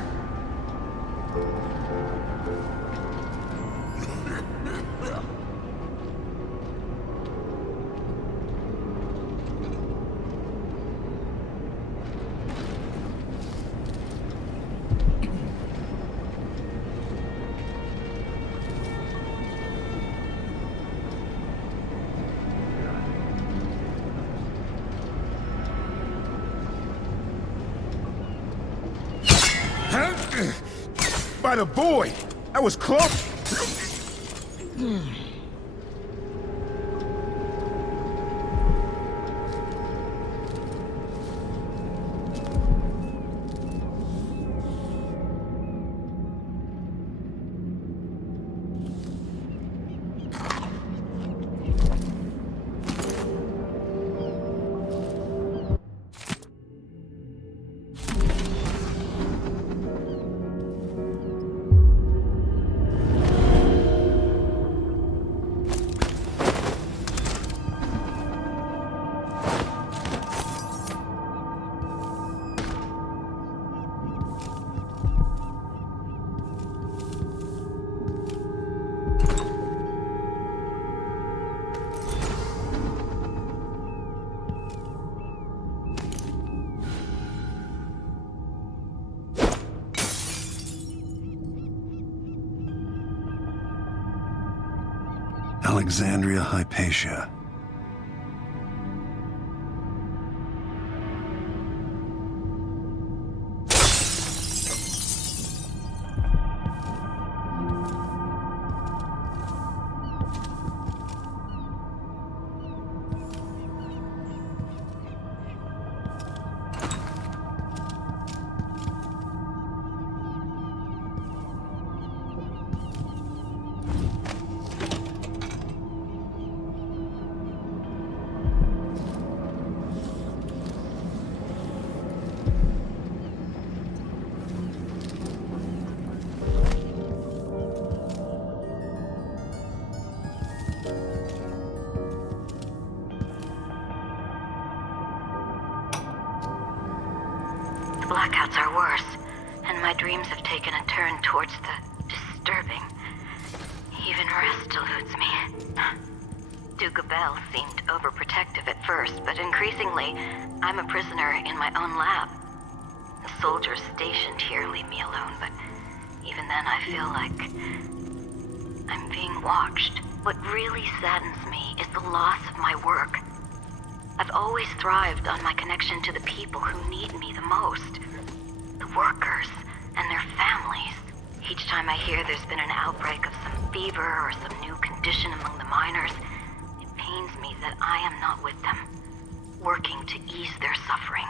By the boy! That was close! Alexandria Hypatia. Blackouts are worse, and my dreams have taken a turn towards the disturbing. Even rest eludes me. Duke Bell seemed overprotective at first, but increasingly, I'm a prisoner in my own lab. The soldiers stationed here leave me alone, but even then I feel like I'm being watched. What really saddens me is the loss of my work. I've always thrived on my connection to the people who need me the most. The workers and their families. Each time I hear there's been an outbreak of some fever or some new condition among the miners, it pains me that I am not with them, working to ease their suffering.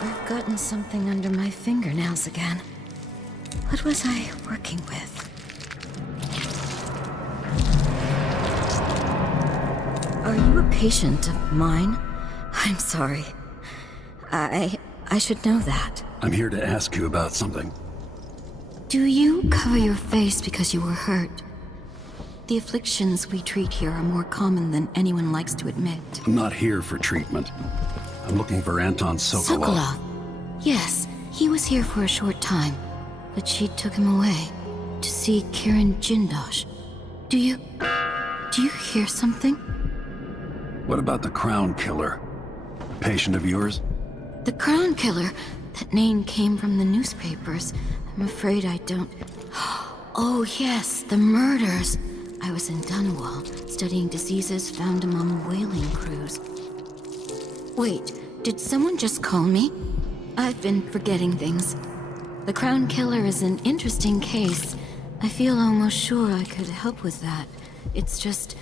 I've gotten something under my fingernails again. What was I working with? Are you a patient of mine? I'm sorry. I should know that. I'm here to ask you about something. Do you cover your face because you were hurt? The afflictions we treat here are more common than anyone likes to admit. I'm not here for treatment. I'm looking for Anton Sokolov. Sokolov? Yes, he was here for a short time, but she took him away to see Kirin Jindosh. Do you hear something? What about the Crown Killer? A patient of yours? The Crown Killer? That name came from the newspapers. I'm afraid I don't... Oh yes, the murders. I was in Dunwall, studying diseases found among whaling crews. Wait, did someone just call me? I've been forgetting things. The Crown Killer is an interesting case. I feel almost sure I could help with that. It's just,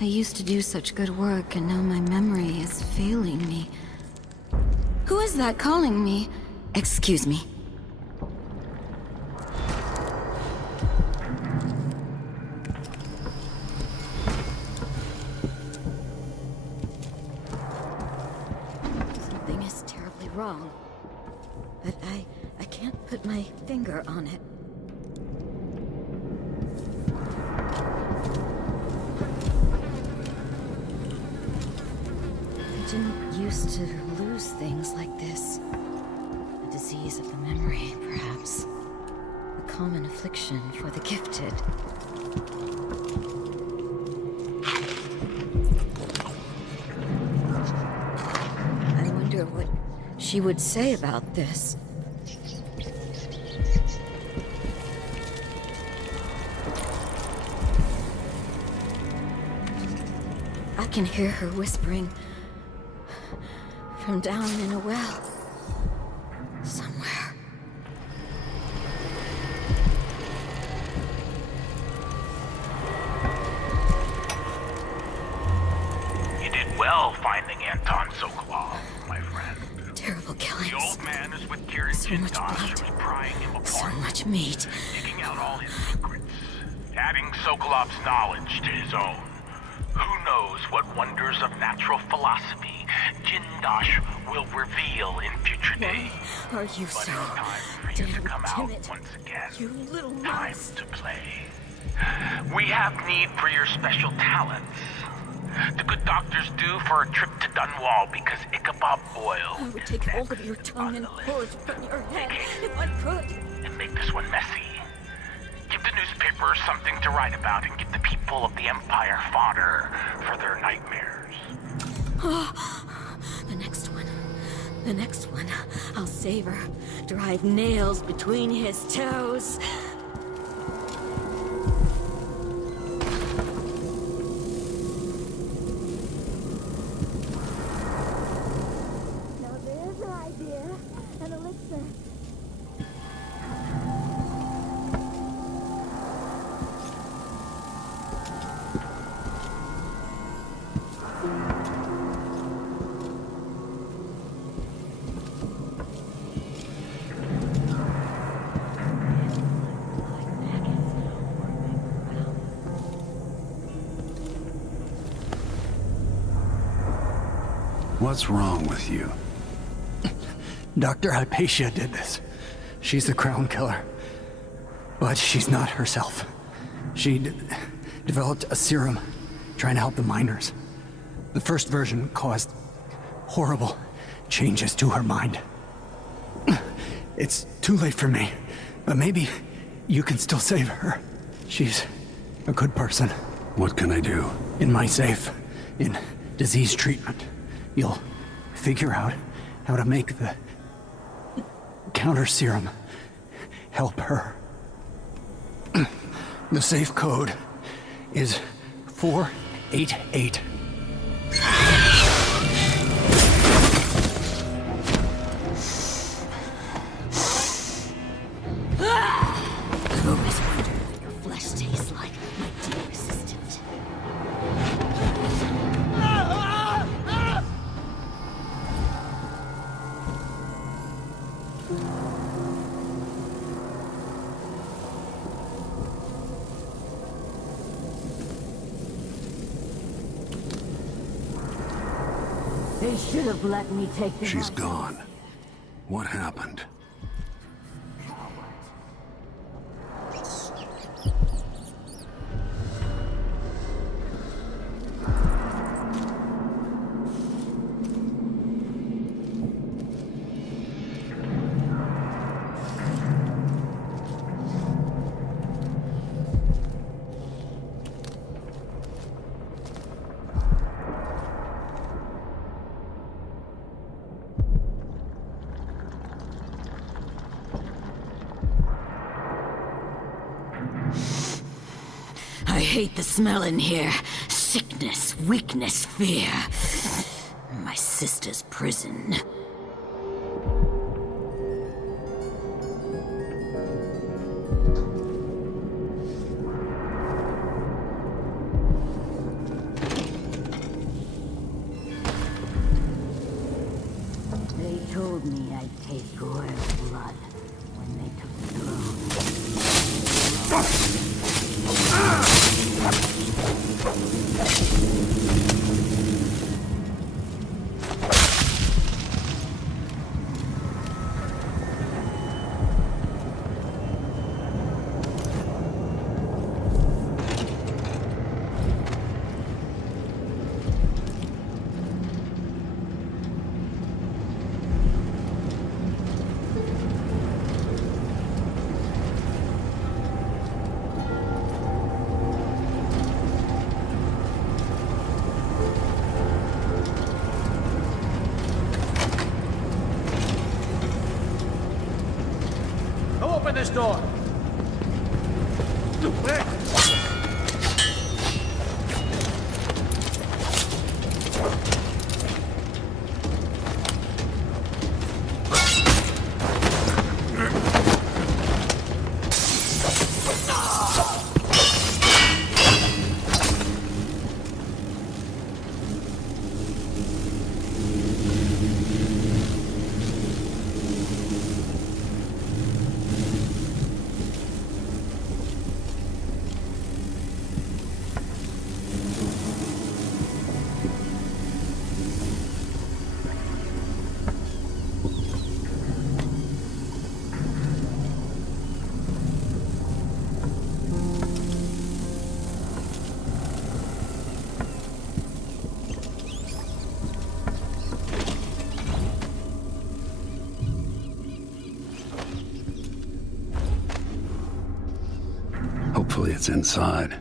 I used to do such good work and now my memory is failing me. Who is that calling me? Excuse me. Something is terribly wrong. But I can't put my finger on it. I didn't used to lose things like this. A disease of the memory, perhaps. A common affliction for the gifted. I wonder what she would say about this. I can hear her whispering from down in a well. Somewhere. You did well finding Anton Sokolov, my friend. Terrible killings. The old man is with Kirin So much blood. So much meat. Digging out all his secrets, adding Sokolov's knowledge to his own. Who knows what wonders of natural philosophy Jindosh will reveal in future days. Are you so Time for you to come out once again. You little Time mouse. to play. We have need for your special talents. The good doctors do for a trip to Dunwall because Ichabod Boyle. I would take hold of your tongue and pull it from your head if I could. And make this one messy. Give the newspapers something to write about and give the people of the Empire fodder for their nightmares. The next one. The next one. I'll save her. Drive nails between his toes. Now there's an idea. An elixir. What's wrong with you? Dr. Hypatia did this. She's the crown killer. But she's not herself. She developed a serum trying to help the miners. The first version caused horrible changes to her mind. It's too late for me, but maybe you can still save her. She's a good person. What can I do? In my safe, in disease treatment, you'll figure out how to make the counter serum help her. The safe code is 488. I've always wondered what your flesh tastes like, my dear assistant. They should have let me take them. She's gone. What happened? I hate the smell in here. Sickness, weakness, fear. My sister's prison. They told me I'd taste royal blood when they took the throne. Who opened this door? Hopefully it's inside.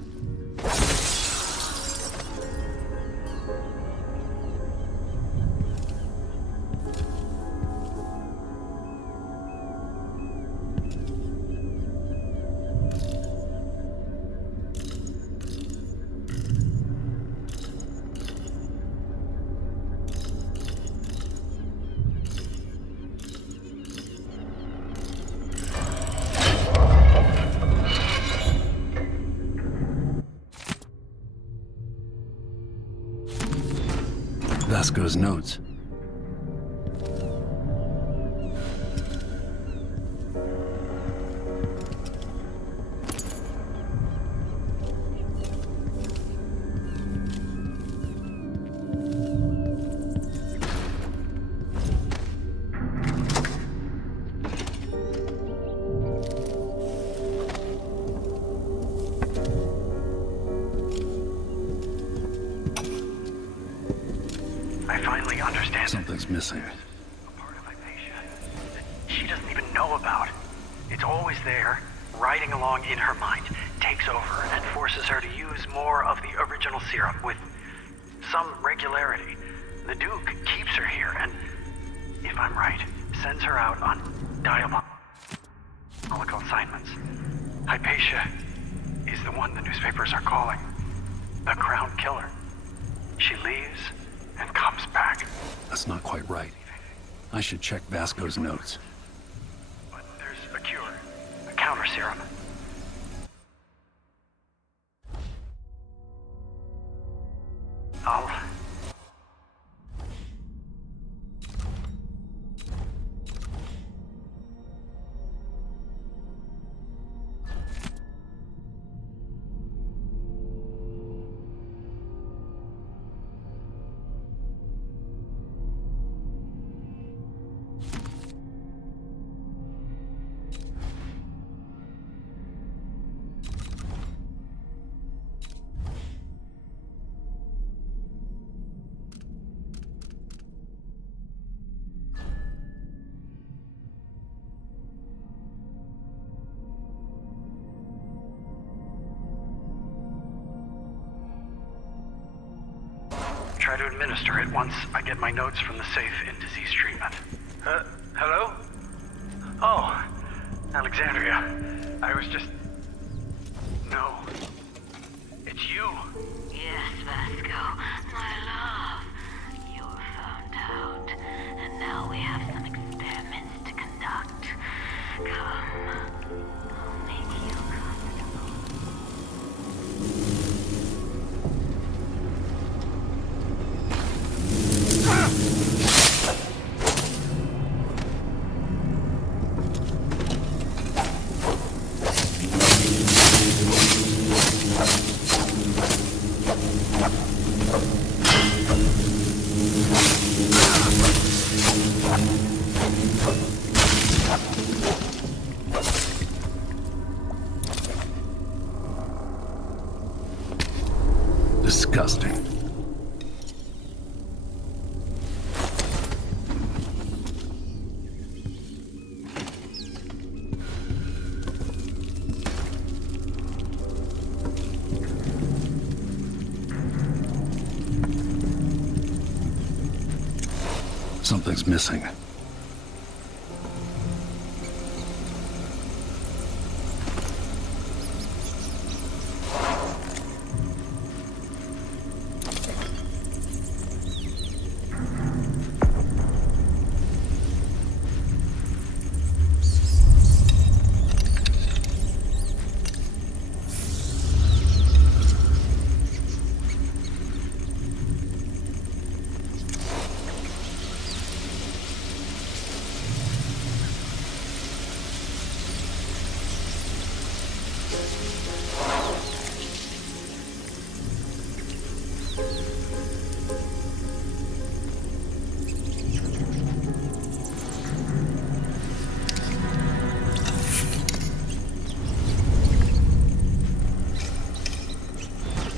Vasco's notes. Something's missing. A part of Hypatia that she doesn't even know about. It's always there, riding along in her mind, takes over and forces her to use more of the original serum with some regularity. The Duke keeps her here and, if I'm right, sends her out on diabolical assignments. Hypatia is the one the newspapers are calling the Crown Killer. She leaves and comes back. That's not quite right. I should check Vasco's notes. But there's a cure. A counter serum. I'll... try to administer it once I get my notes from the safe in disease treatment. Hello? Oh, Alexandria. I was just... No. It's you. Yes, Vasco, my love. You were found out, and now we have some experiments to conduct. Come. I'll make you comfortable. Disgusting. Something's missing.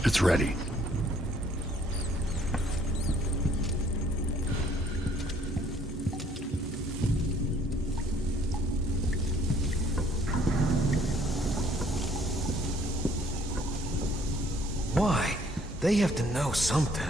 It's ready. Why? They have to know something.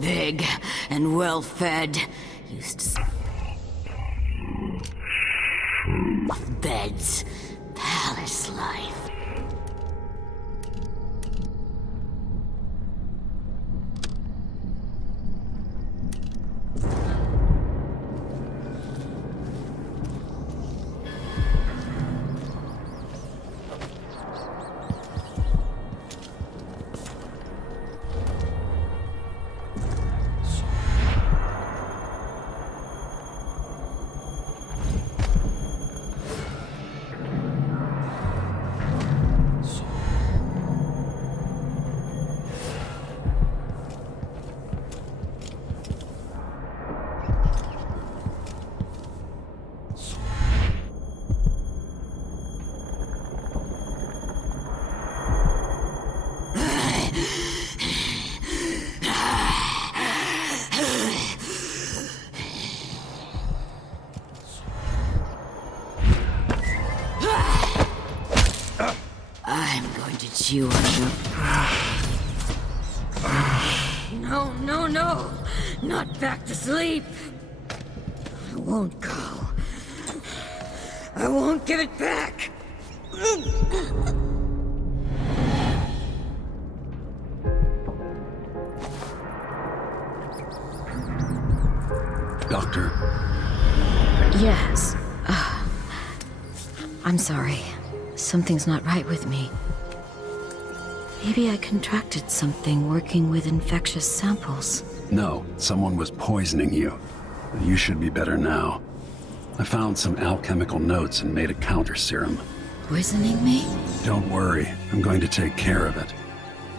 Big and well-fed. Used to beds. Palace life. I'm going to chew on you. No, no, no! Not back to sleep! I won't go. I won't give it back! Doctor? Yes. I'm sorry. Something's not right with me. Maybe I contracted something working with infectious samples. No, someone was poisoning you. You should be better now. I found some alchemical notes and made a counter serum. Poisoning me? Don't worry, I'm going to take care of it.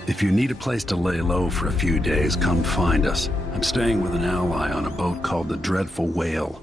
If you need a place to lay low for a few days, come find us. I'm staying with an ally on a boat called the Dreadful Whale.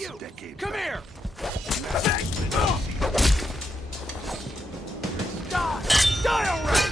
you! Come here! Die! Die already!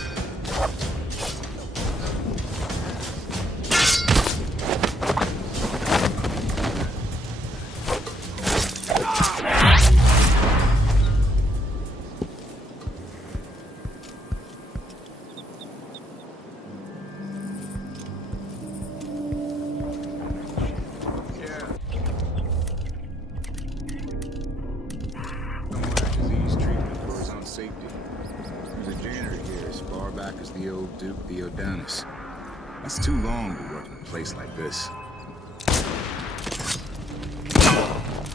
That's too long to work in a place like this.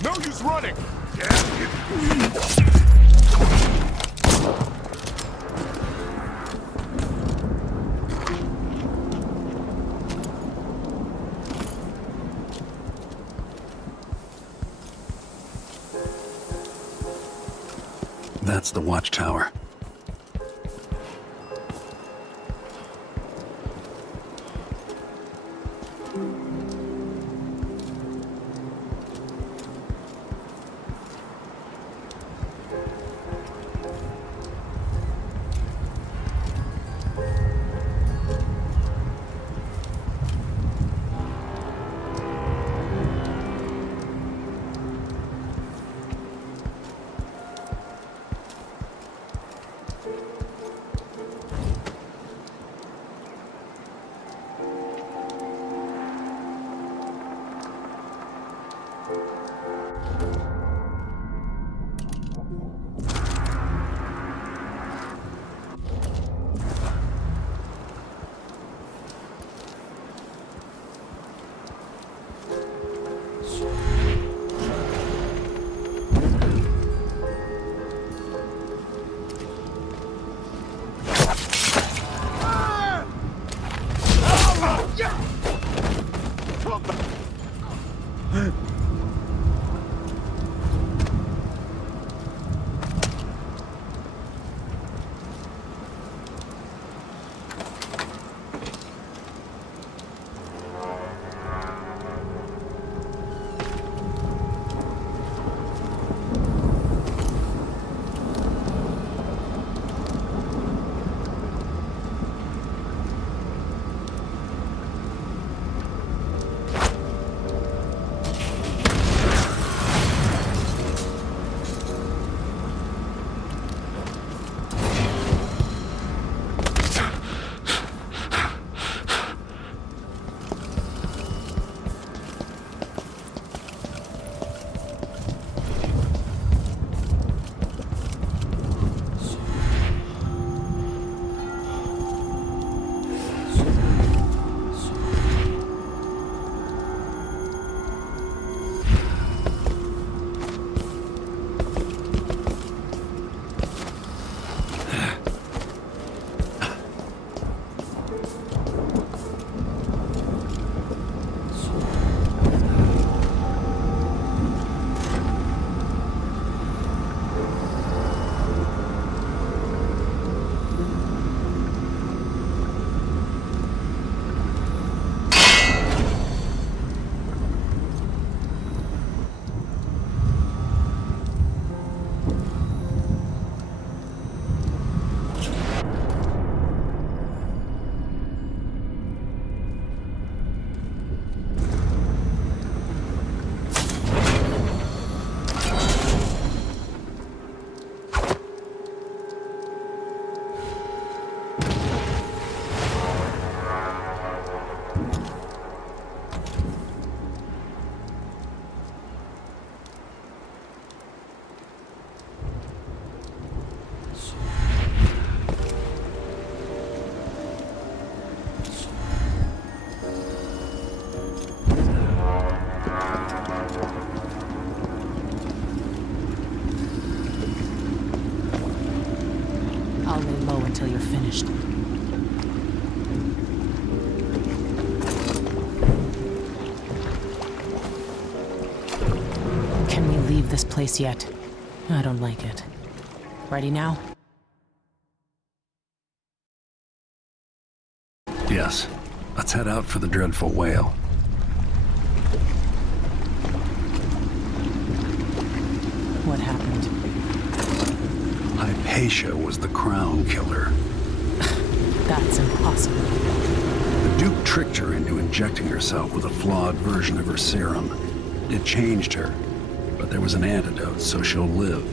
No use running! That's the watchtower. until you're finished. Can we leave this place yet? I don't like it. Ready now? Yes. Let's head out for the dreadful whale. what happened. Hypatia was the crown killer. That's impossible. The Duke tricked her into injecting herself with a flawed version of her serum. It changed her, but there was an antidote, so she'll live.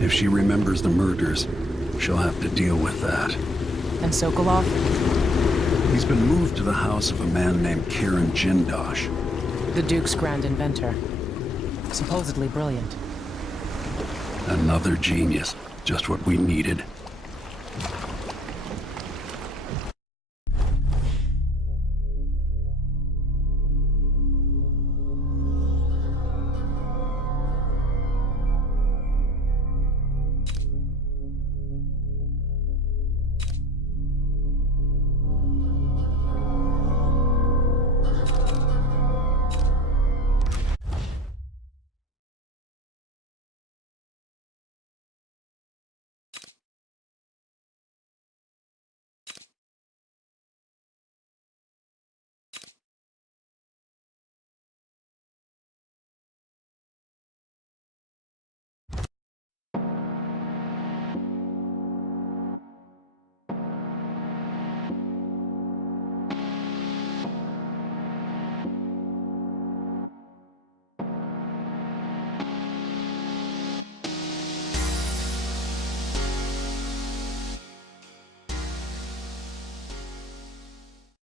If she remembers the murders, she'll have to deal with that. And Sokolov? He's been moved to the house of a man named Kieran Jindosh. The Duke's grand inventor. Supposedly brilliant. Another genius. Just what we needed.